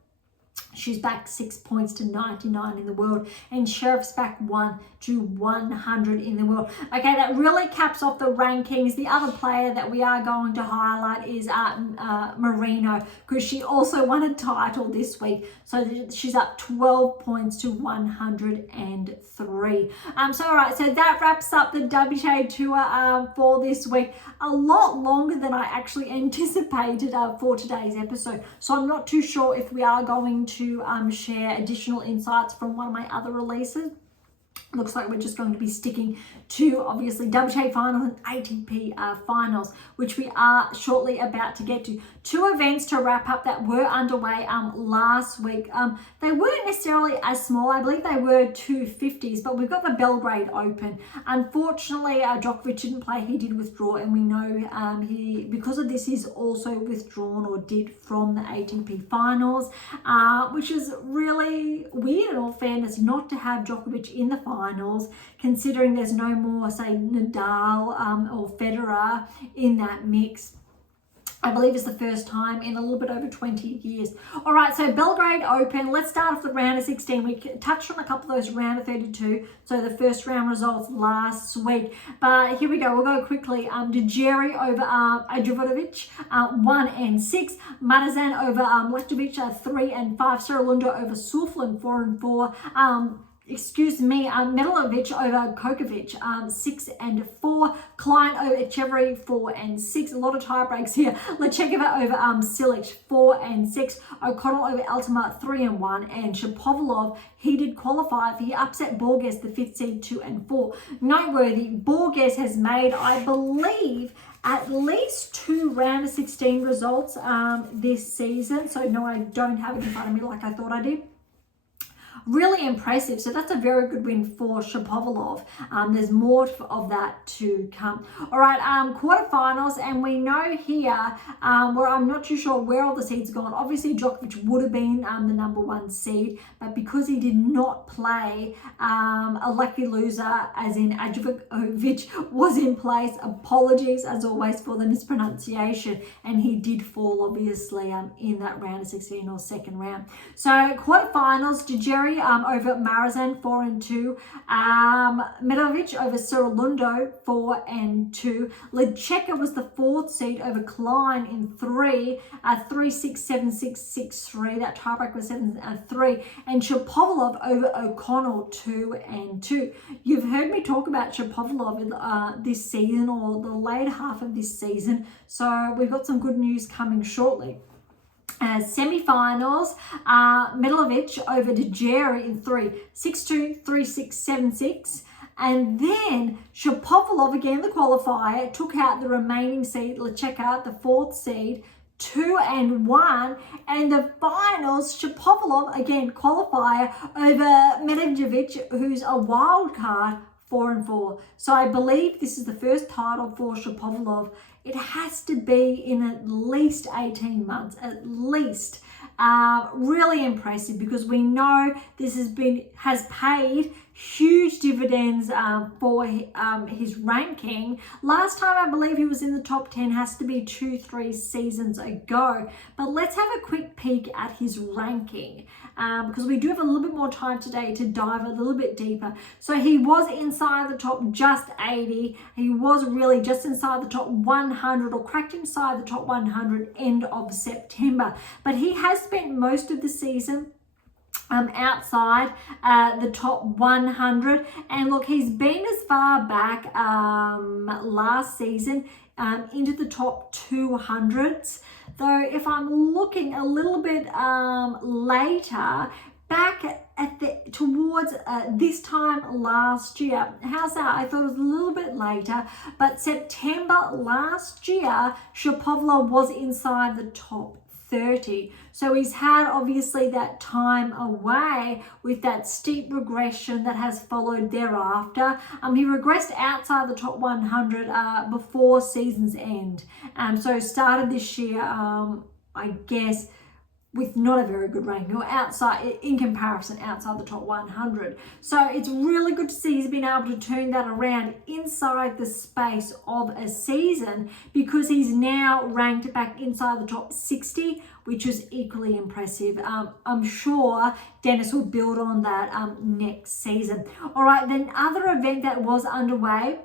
She's back 6 points to 99 in the world, and Sheriff's back 1 to 100 in the world. Okay, that really caps off the rankings. The other player that we are going to highlight is Marino, because she also won a title this week. So she's up 12 points to 103. So all right, so that wraps up the WTA Tour for this week. A lot longer than I actually anticipated for today's episode. So I'm not too sure if we are going to share additional insights from one of my other releases. Looks like we're just going to be sticking to obviously WTA Finals and ATP Finals, which we are shortly about to get to. Two events to wrap up that were underway last week. They weren't necessarily as small. I believe they were 250s, but we've got the Belgrade Open. Unfortunately, Djokovic didn't play. He did withdraw, and we know because of this, he's also withdrawn or did from the ATP Finals, which is really weird in all fairness not to have Djokovic in the finals, considering there's no more, say, Nadal or Federer in that mix. I believe it's the first time in a little bit over 20 years. All right, so Belgrade Open. Let's start off the round of 16. We touched on a couple of those round of 32. So the first round results last week. But here we go. We'll go quickly. Djeri over Ajivanovic, 1 and 6. Matazan over Lektovic, 3 and 5. Seralunda over Sulflin, 4 and 4. Medalovic over Kokovic, 6 and 4. Klein over Echeverry, 4 and 6. A lot of tie breaks here. Lechekova over Silic, 4 and 6. O'Connell over Altima, 3 and 1. And Shapovalov, he did qualify. He upset Borges, the 5th seed, 2 and 4. Noteworthy, Borges has made, I believe, at least 2 round of 16 results this season. So no, I don't have it in front of me like I thought I did. Really impressive. So that's a very good win for Shapovalov. There's more of that to come. All right, quarterfinals, and we know here where I'm not too sure where all the seeds gone. Obviously, Djokovic would have been the number 1 seed, but because he did not play, a lucky loser, as in Ajivanovic, was in place. Apologies, as always, for the mispronunciation, and he did fall, obviously, in that round of 16 or second round. So quarterfinals, Djeri over Marazan, 4 and 2. Medalovic over Seralunda, 4 and 2. Lecheka was the 4th seed over Klein in 3, 3-6, 7-6, 6-3. That tiebreak was 7-3. And Shapovalov over O'Connell, 2 and 2. You've heard me talk about Shapovalov this season, or the later half of this season. So we've got some good news coming shortly. Semi-finals, Medalovic over Djeri in 3, 6-2, 3-6, 7-6. And then Shapovalov, again the qualifier, took out the remaining seed, Lecheka, the 4th seed, 2 and 1. And the finals, Shapovalov, again qualifier, over Medvedev, who's a wild card, 4 and 4. So I believe this is the first title for Shapovalov. It has to be in at least 18 months, at least. Really impressive, because we know this has paid huge dividends for his ranking. Last time I believe he was in the top 10 has to be 2-3 seasons ago. But let's have a quick peek at his ranking, because we do have a little bit more time today to dive a little bit deeper. So he was inside the top just 80. He was really just inside the top 100, or cracked inside the top 100 end of September. But he has spent most of the season outside the top 100, and look, he's been as far back last season into the top 200s. Though if I'm looking a little bit later, back at towards this time last year, how's that? I thought it was a little bit later, but September last year, Shapovalov was inside the top 30. So he's had obviously that time away with that steep regression that has followed thereafter. He regressed outside the top 100 before season's end. So started this year, I guess, with not a very good ranking, or outside, in comparison, outside the top 100. So it's really good to see he's been able to turn that around inside the space of a season, because he's now ranked back inside the top 60, which is equally impressive. I'm sure Dennis will build on that next season. All right, then other event that was underway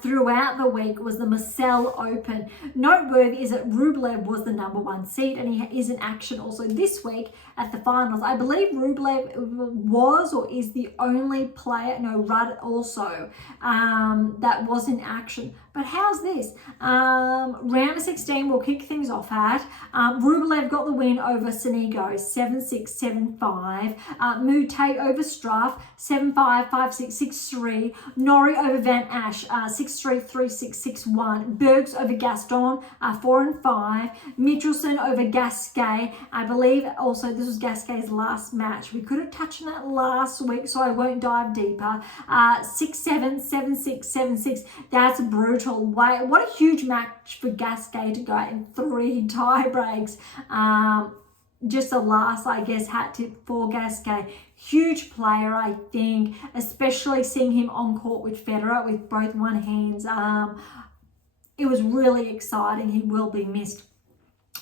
throughout the week was the Moselle Open. Noteworthy is that Rublev was the #1 seed, and he is in action also this week at the finals. I believe Rublev was or is the only player, no, Rudd also, that was in action. But how's this? Round of 16 will kick things off at. Rublev got the win over Sonego, 7-6, 7-5. Mute over Struff, 7-5, 5-6, 6-3. Norrie over Van Ash, 6-3, 3-6, 6-1. Bergs over Gaston, 4-5. Michelson over Gasquet. I believe also this was Gasquet's last match. We could have touched on that last week, so I won't dive deeper. 6-7, 7-6, 7-6. That's brutal. What a huge match for Gasquet to go in 3 tie breaks. Just the last, I guess, hat tip for Gasquet. Huge player, I think, especially seeing him on court with Federer with both one hands. It was really exciting. He will be missed.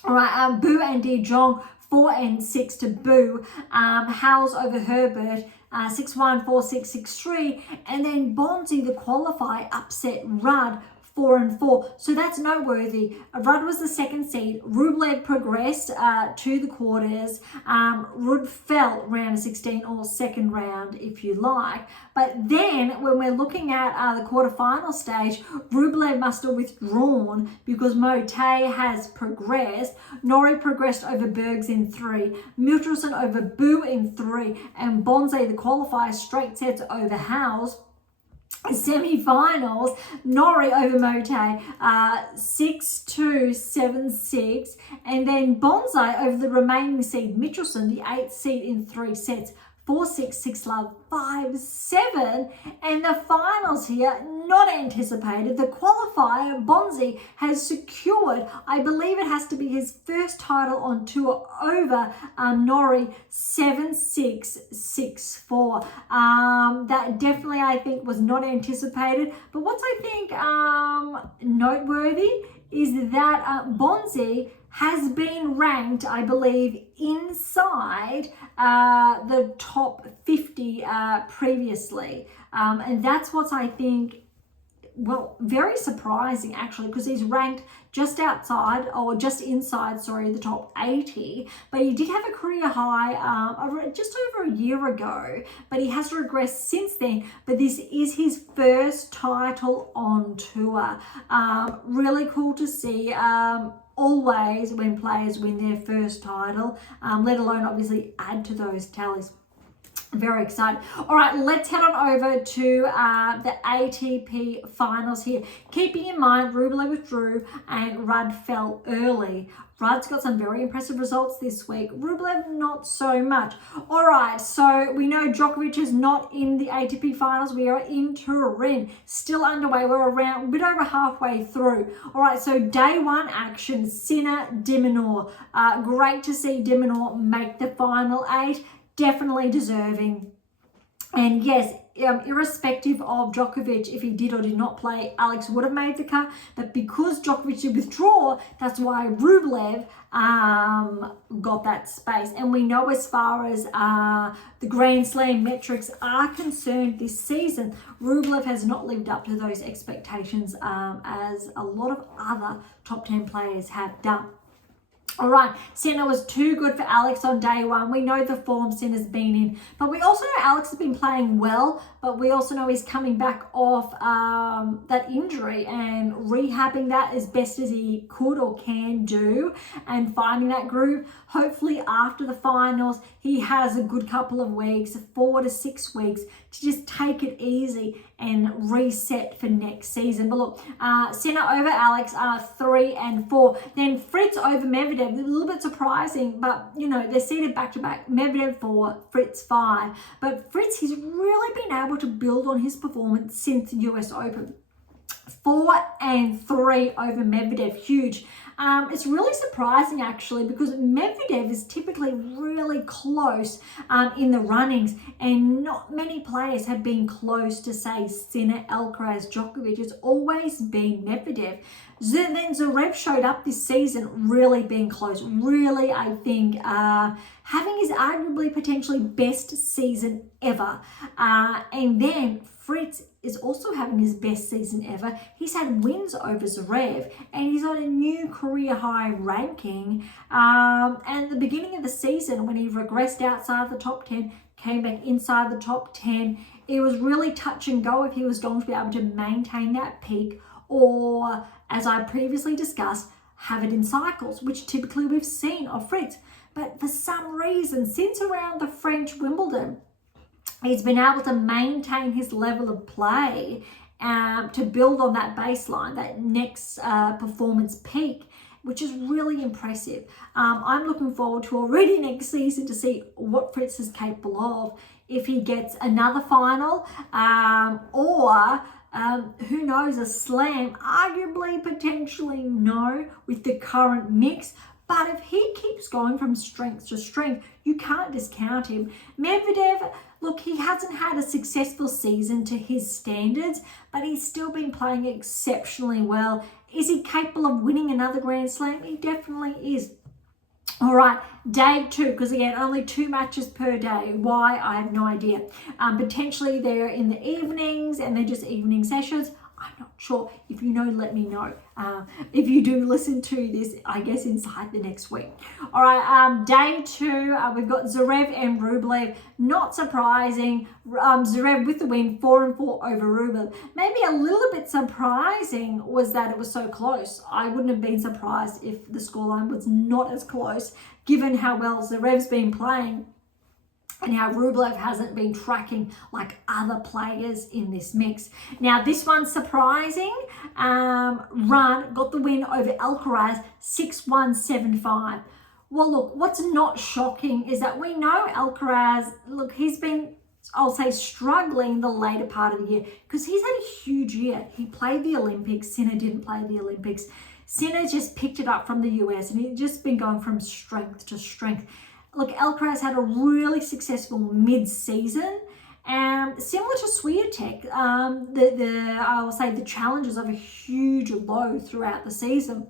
All right, Bu and De Jong, 4-6 to Bu. Howes over Herbert, 6-1, 4-6, 6-3. And then Bonzi, the qualifier, upset Rudd, 4-4. So that's noteworthy. Rudd was the second seed. Rublev progressed to the quarters. Rudd fell round of 16, or second round if you like. But then when we're looking at the quarterfinal stage, Rublev must have withdrawn because Mote has progressed. Norrie progressed over Bergs in 3. Michelson over Bu in 3. And Bonzi, the qualifier, straight sets over Howes. Semi-finals, Norrie over Mote, 6-2, 7-6, and then Bonzi over the remaining seed, Michelson, the 8th seed, in 3 sets, 4-6, 6-love, 5-7, and the finals here, not anticipated. The qualifier, Bonzi, has secured, I believe it has to be his first title on tour, over Norrie, 7-6, 6-4. That definitely, I think, was not anticipated. But what's, I think, noteworthy is that Bonzi has been ranked, I believe, inside the top 50 previously. And that's what's, I think, well, very surprising actually, because he's ranked just outside, or just inside, sorry, the top 80. But he did have a career high just over a year ago, but he has regressed since then. But this is his first title on tour. Really cool to see. Always when players win their first title, let alone obviously add to those tallies. Very excited. All right, let's head on over to the ATP Finals here. Keeping in mind, Rublev withdrew and Rudd fell early. Rudd's got some very impressive results this week. Rublev, not so much. All right, so we know Djokovic is not in the ATP Finals. We are in Turin, still underway. We're around a bit over halfway through. All right, so day 1 action, Sinner, De Minaur. Great to see De Minaur make the final 8. Definitely deserving. And yes, irrespective of Djokovic, if he did or did not play, Alex would have made the cut. But because Djokovic did withdraw, that's why Rublev got that space. And we know, as far as the Grand Slam metrics are concerned this season, Rublev has not lived up to those expectations as a lot of other top 10 players have done. All right, Sinner was too good for Alex on day 1. We know the form Sinner's been in, but we also know Alex has been playing well, but we also know he's coming back off that injury and rehabbing that as best as he could or can do and finding that groove. Hopefully after the finals, he has a good couple of weeks, 4 to 6 weeks, to just take it easy and reset for next season. But look, Sinner over Alex, 3 and 4. Then Fritz over Medvedev. A little bit surprising, but you know, they're seated back to back. Medvedev 4, Fritz 5. But Fritz, he's really been able to build on his performance since the US Open. 4 and 3 over Medvedev, huge. It's really surprising actually, because Medvedev is typically really close in the runnings, and not many players have been close to, say, Sinner, Alcaraz, Djokovic. It's always been Medvedev. Then Zverev showed up this season really being close. Really, I think, having his arguably potentially best season ever. And then Fritz is also having his best season ever. He's had wins over Zverev, and he's on a new career high ranking. And at the beginning of the season, when he regressed outside the top 10, came back inside the top 10, it was really touch and go if he was going to be able to maintain that peak, or, as I previously discussed, have it in cycles, which typically we've seen of Fritz. But for some reason, since around the French Wimbledon, he's been able to maintain his level of play to build on that baseline, that next performance peak, which is really impressive. I'm looking forward to already next season to see what Fritz is capable of, if he gets another final, or who knows, a slam. Arguably, potentially no, with the current mix. But if he keeps going from strength to strength, you can't discount him. Medvedev, look, he hasn't had a successful season to his standards, but he's still been playing exceptionally well. Is he capable of winning another Grand Slam? He definitely is. All right, day 2, because again, only 2 matches per day. Why? I have no idea. Potentially they're in the evenings and they're just evening sessions. I'm not sure. If you know, let me know. If you do listen to this, I guess inside the next week. All right, day 2, we've got Zverev and Rublev. Not surprising. Zverev with the win, 4-4 over Rublev. Maybe a little bit surprising was that it was so close. I wouldn't have been surprised if the scoreline was not as close, given how well Zverev's been playing and how Rublev hasn't been tracking like other players in this mix. Now, this one's surprising. Run got the win over Alcaraz, 6-1, 7-5. Well, look, what's not shocking is that we know Alcaraz, look, he's been, I'll say, struggling the later part of the year, because he's had a huge year. He played the Olympics. Sinner didn't play the Olympics. Sinner just picked it up from the US, and he's just been going from strength to strength. Look, Alcaraz had a really successful mid-season, similar to Swiatek. I will say the challenges of a huge low throughout the season.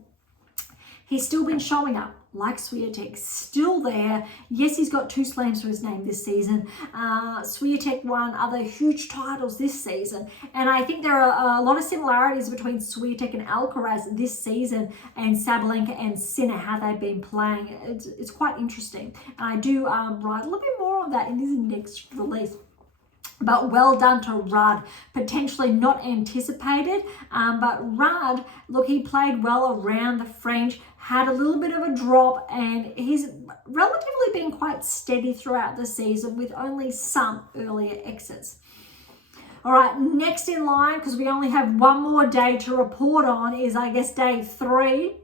He's still been showing up like Swiatek, still there. Yes, he's got 2 slams to his name this season. Swiatek won other huge titles this season. And I think there are a lot of similarities between Swiatek and Alcaraz this season, and Sabalenka and Sinner, how they've been playing. It's quite interesting. And I do write a little bit more on that in this next release. But well done to Rudd. Potentially not anticipated, but Rudd, look, he played well around the French, had a little bit of a drop, and he's relatively been quite steady throughout the season with only some earlier exits. All right, next in line, because we only have one more day to report on, is, I guess, day 3.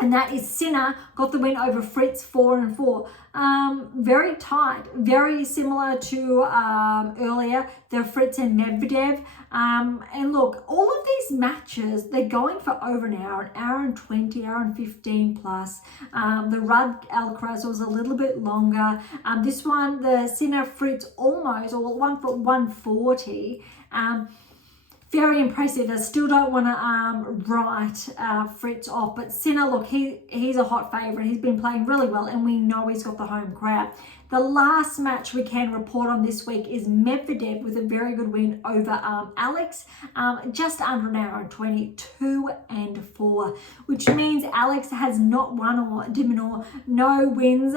And that is Sinner got the win over Fritz, 4-4. Very tight, very similar to earlier, the Fritz and Medvedev. And look, all of these matches, they're going for over an hour and 20, hour and 15 plus. The Rudd Alcaraz was a little bit longer. This one, the Sinner Fritz, almost, or 1 for 140. Very impressive. I still don't want to write Fritz off, but Sinner, look, he's a hot favourite. He's been playing really well, and we know he's got the home crowd. The last match we can report on this week is Medvedev with a very good win over Alex, just under an hour and 20, 2-4, which means Alex has not won or no wins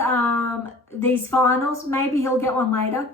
these finals. Maybe he'll get one later.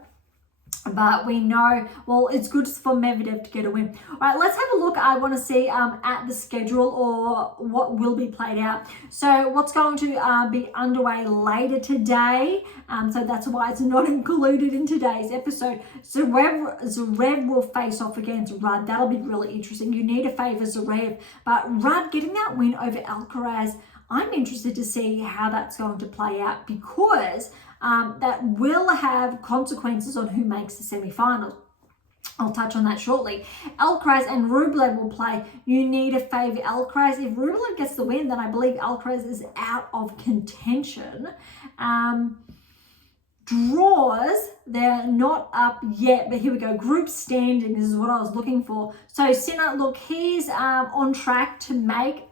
But we know, well, it's good for Medvedev to get a win. All right, let's have a look. I want to see at the schedule, or what will be played out. So what's going to be underway later today. So that's why it's not included in today's episode. Zverev will face off against Rudd. That'll be really interesting. You need to favour Zverev. But Rudd getting that win over Alcaraz, I'm interested to see how that's going to play out, because that will have consequences on who makes the semi-finals. I'll touch on that shortly. Alcaraz and Rublev will play. You need to favour Alcaraz. If Rublev gets the win, then I believe Alcaraz is out of contention. Draws, they're not up yet, but here we go. Group standings is what I was looking for. So Sinner, look, he's on track to make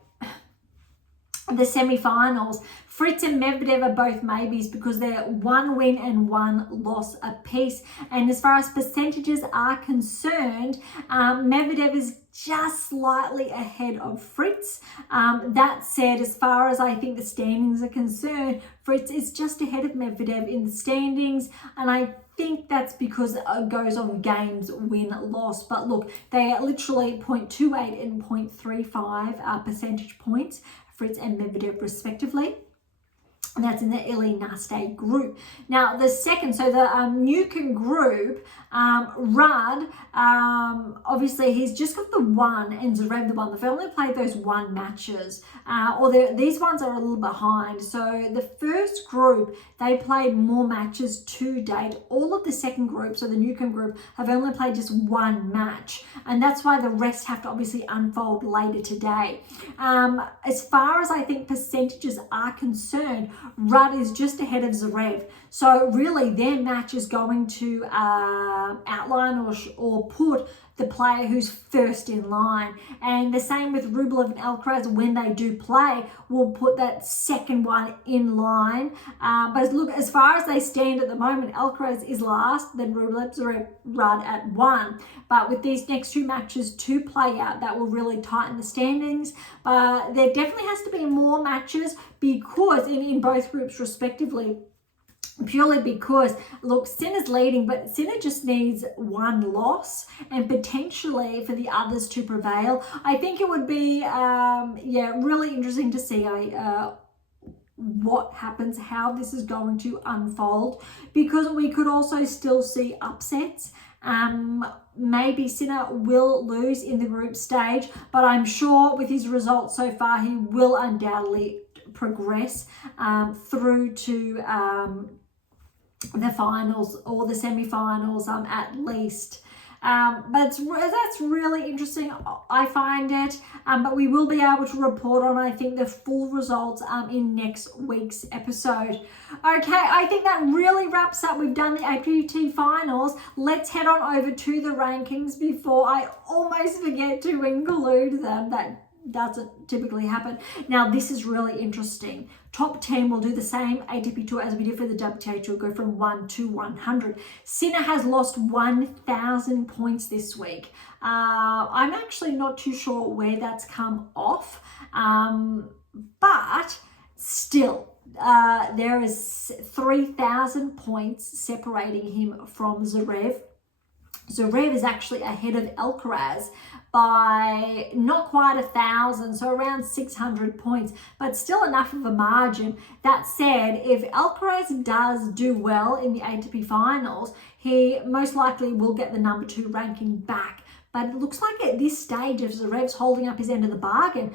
the semi-finals. Fritz and Medvedev are both maybes because they're 1 win and 1 loss apiece. And as far as percentages are concerned, Medvedev is just slightly ahead of Fritz. That said, as far as I think the standings are concerned, Fritz is just ahead of Medvedev in the standings, and I think that's because it goes on games win-loss. But look, they are literally 0.28 and 0.35 percentage points, Fritz and Medvedev respectively. And that's in the Ili Naste group. Now, the second, so the Newcomb group, Rudd, obviously he's just got the 1 and Zverev the 1. They've only played those 1 matches, these ones are a little behind. So the first group, they played more matches to date. All of the second group, so the Newcomb group, have only played just 1 match. And that's why the rest have to obviously unfold later today. As far as I think percentages are concerned, Rudd is just ahead of Zverev. So really their match is going to outline or put the player who's first in line. And the same with Rublev and Alcaraz, when they do play, will put that second one in line. But look, as far as they stand at the moment, Alcaraz is last, then Rublev, Zverev, Rudd at 1. But with these next 2 matches to play out, that will really tighten the standings. But there definitely has to be more matches because in both groups respectively, purely because, look, Sinner's leading, but Sinner just needs 1 loss and potentially for the others to prevail. I think it would be, really interesting to see what happens, how this is going to unfold, because we could also still see upsets. Maybe Sinner will lose in the group stage, but I'm sure with his results so far, he will undoubtedly progress through to the finals or the semi-finals at least. But that's really interesting, I find it. But we will be able to report on, I think, the full results in next week's episode. Okay, I think that really wraps up. We've done the ATP Finals. Let's head on over to the rankings before I almost forget to include them. That doesn't typically happen. Now, this is really interesting. Top 10 will do the same ATP Tour as we did for the WTA Tour, go from 1 to 100. Sinner has lost 1,000 points this week. I'm actually not too sure where that's come off, but still, there is 3,000 points separating him from Zverev. Zverev is actually ahead of Alcaraz by not quite 1,000, so around 600 points, but still enough of a margin. That said, if Alcaraz does do well in the ATP Finals, he most likely will get the number 2 ranking back. But it looks like at this stage, if Zverev's holding up his end of the bargain,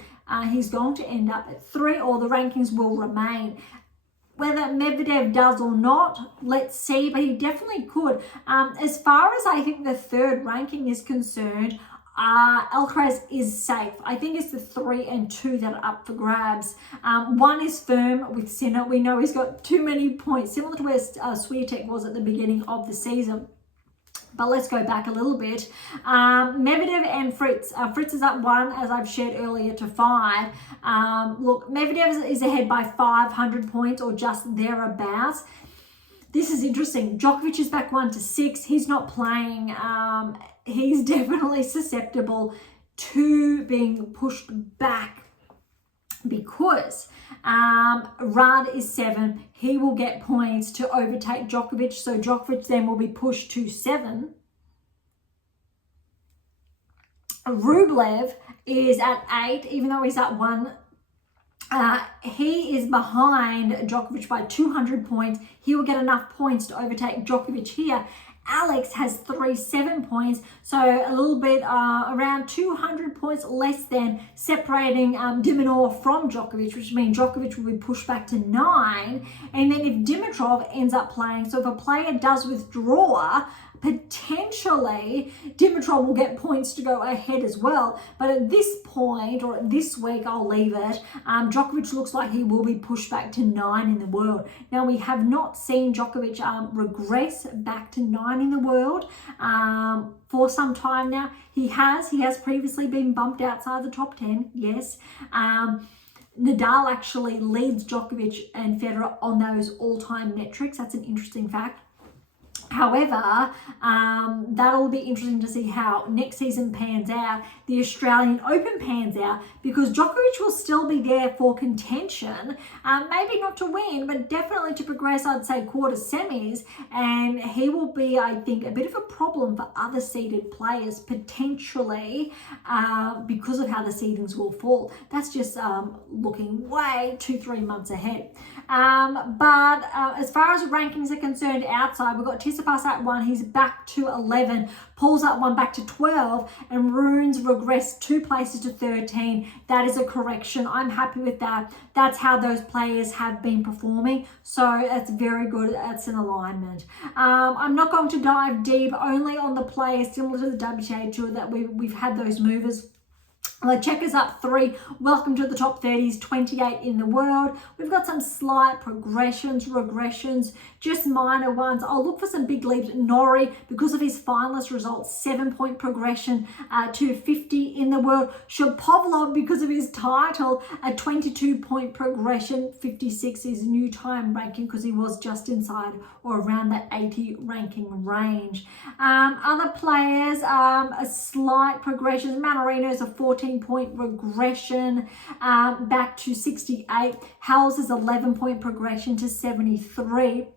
he's going to end up at 3, or the rankings will remain. Whether Medvedev does or not, let's see, but he definitely could. As far as I think the 3rd ranking is concerned, Alcaraz is safe. I think it's the 3 and 2 that are up for grabs. 1 is firm with Sinner. We know he's got too many points, similar to where Swiatek was at the beginning of the season. But let's go back a little bit. Medvedev and Fritz. Fritz is up 1, as I've shared earlier, to 5. Look, Medvedev is ahead by 500 points or just thereabouts. This is interesting. Djokovic is back 1 to 6. He's not playing. He's definitely susceptible to being pushed back because Rudd is 7. He will get points to overtake Djokovic. So Djokovic then will be pushed to 7. Rublev is at 8, even though he's at 1. He is behind Djokovic by 200 points. He will get enough points to overtake Djokovic here. Alex has 37 points, so a little bit around 200 points less than separating Dimitrov from Djokovic, which means Djokovic will be pushed back to 9. And then if Dimitrov ends up playing, so if a player does withdraw, Potentially, Dimitrov will get points to go ahead as well. But at this point, or this week, I'll leave it. Djokovic looks like he will be pushed back to 9 in the world. Now, we have not seen Djokovic regress back to 9 in the world for some time now. He has previously been bumped outside the top 10, yes. Nadal actually leads Djokovic and Federer on those all-time metrics. That's an interesting fact. However, that'll be interesting to see how next season pans out, the Australian Open pans out, because Djokovic will still be there for contention, maybe not to win, but definitely to progress, I'd say, quarter semis, and he will be, I think, a bit of a problem for other seeded players, potentially, because of how the seedings will fall. That's just looking way 2-3 months ahead. But as far as rankings are concerned outside, we've got Tsitsipas at 1, he's back to 11, Paul's at 1 back to 12, and Rune's regressed 2 places to 13. That is a correction. I'm happy with that. That's how those players have been performing, so it's very good. That's an alignment. I'm not going to dive deep, only on the players similar to the WTA Tour that we've had those movers. Checkers up 3, welcome to the top 30s, 28 in the world. We've got some slight progressions, regressions, just minor ones. I'll look for some big leaps. Norrie, because of his finalist results, 7-point progression to 50 in the world. Shapovalov, because of his title, a 22-point progression, 56 is new time ranking because he was just inside or around that 80 ranking range. Other players, a slight progression. Mannarino's a 14-point regression back to 68. Howells is 11-point progression to 73.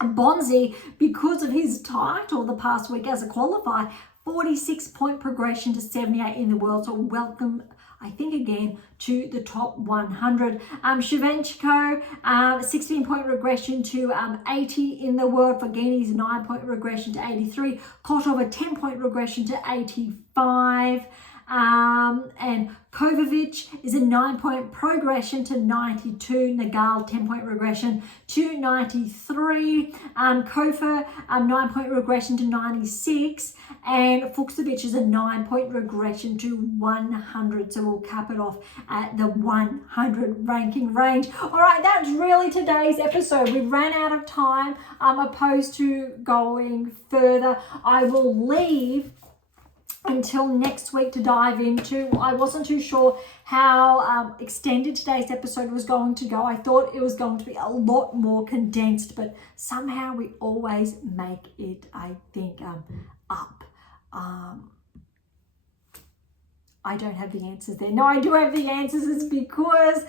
Bonzi, because of his title the past week as a qualifier, 46-point progression to 78 in the world. So welcome, I think, again to the top 100. Shevchenko, 16-point regression to 80 in the world. Fognini's 9-point regression to 83. Kotov, a 10-point regression to 85. And Kovacic is a 9-point progression to 92. Nagal, 10-point regression to 93. Kofa, 9-point regression to 96. And Fuchsovic is a 9-point regression to 100. So we'll cap it off at the 100 ranking range. All right, that's really today's episode. We ran out of time, opposed to going further. I will leave until next week to dive into. I wasn't too sure how extended today's episode was going to go. I thought it was going to be a lot more condensed, but somehow we always make it, I think, up. I don't have the answers there. No, I do have the answers. It's because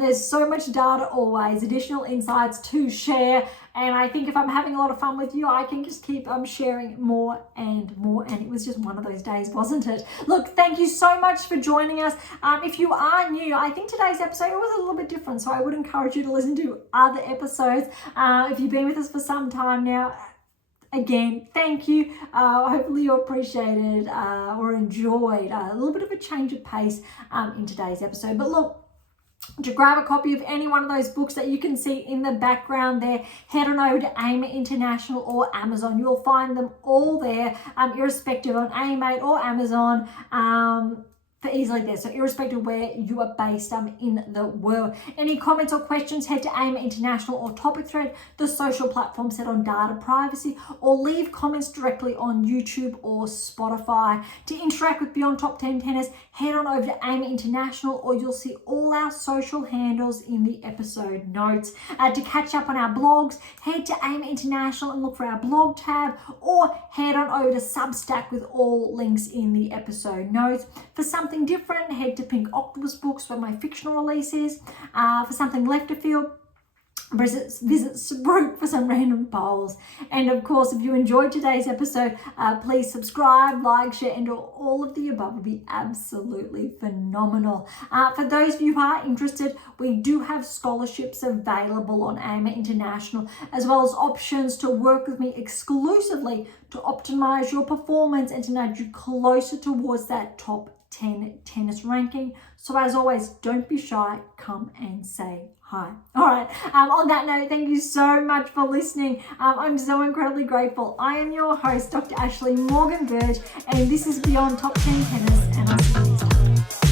there's so much data always, additional insights to share. And I think if I'm having a lot of fun with you, I can just keep sharing more and more. And it was just one of those days, wasn't it? Look, thank you so much for joining us. If you are new, I think today's episode was a little bit different. So I would encourage you to listen to other episodes. If you've been with us for some time now, again, thank you. Hopefully you appreciated or enjoyed a little bit of a change of pace in today's episode. But look, to grab a copy of any one of those books that you can see in the background there, head on over to AM8 International or Amazon. You'll find them all there, irrespective on AM8 or Amazon. Easily there, so irrespective of where you are based in the world. Any comments or questions, head to AM8 International or topic thread, the social platform set on data privacy, or leave comments directly on YouTube or Spotify. To interact with Beyond Top 10 Tennis, head on over to AM8 International, or you'll see all our social handles in the episode notes. To catch up on our blogs, head to AM8 International and look for our blog tab, or head on over to Substack with all links in the episode notes. For something different, head to Pink Octopus Books for my fictional releases. For something left of field, visit Sabrook for some random polls. And of course, if you enjoyed today's episode, please subscribe, like, share, and all of the above would be absolutely phenomenal. For those of you who are interested, we do have scholarships available on AM8 International, as well as options to work with me exclusively to optimize your performance and to nudge you closer towards that top 10 tennis ranking. So as always, don't be shy, come and say hi. All right, on that note, thank you so much for listening. I'm so incredibly grateful. I am your host, Dr. Ashley Morgan Berge, and this is Beyond Top 10 Tennis, and I'll see you next time.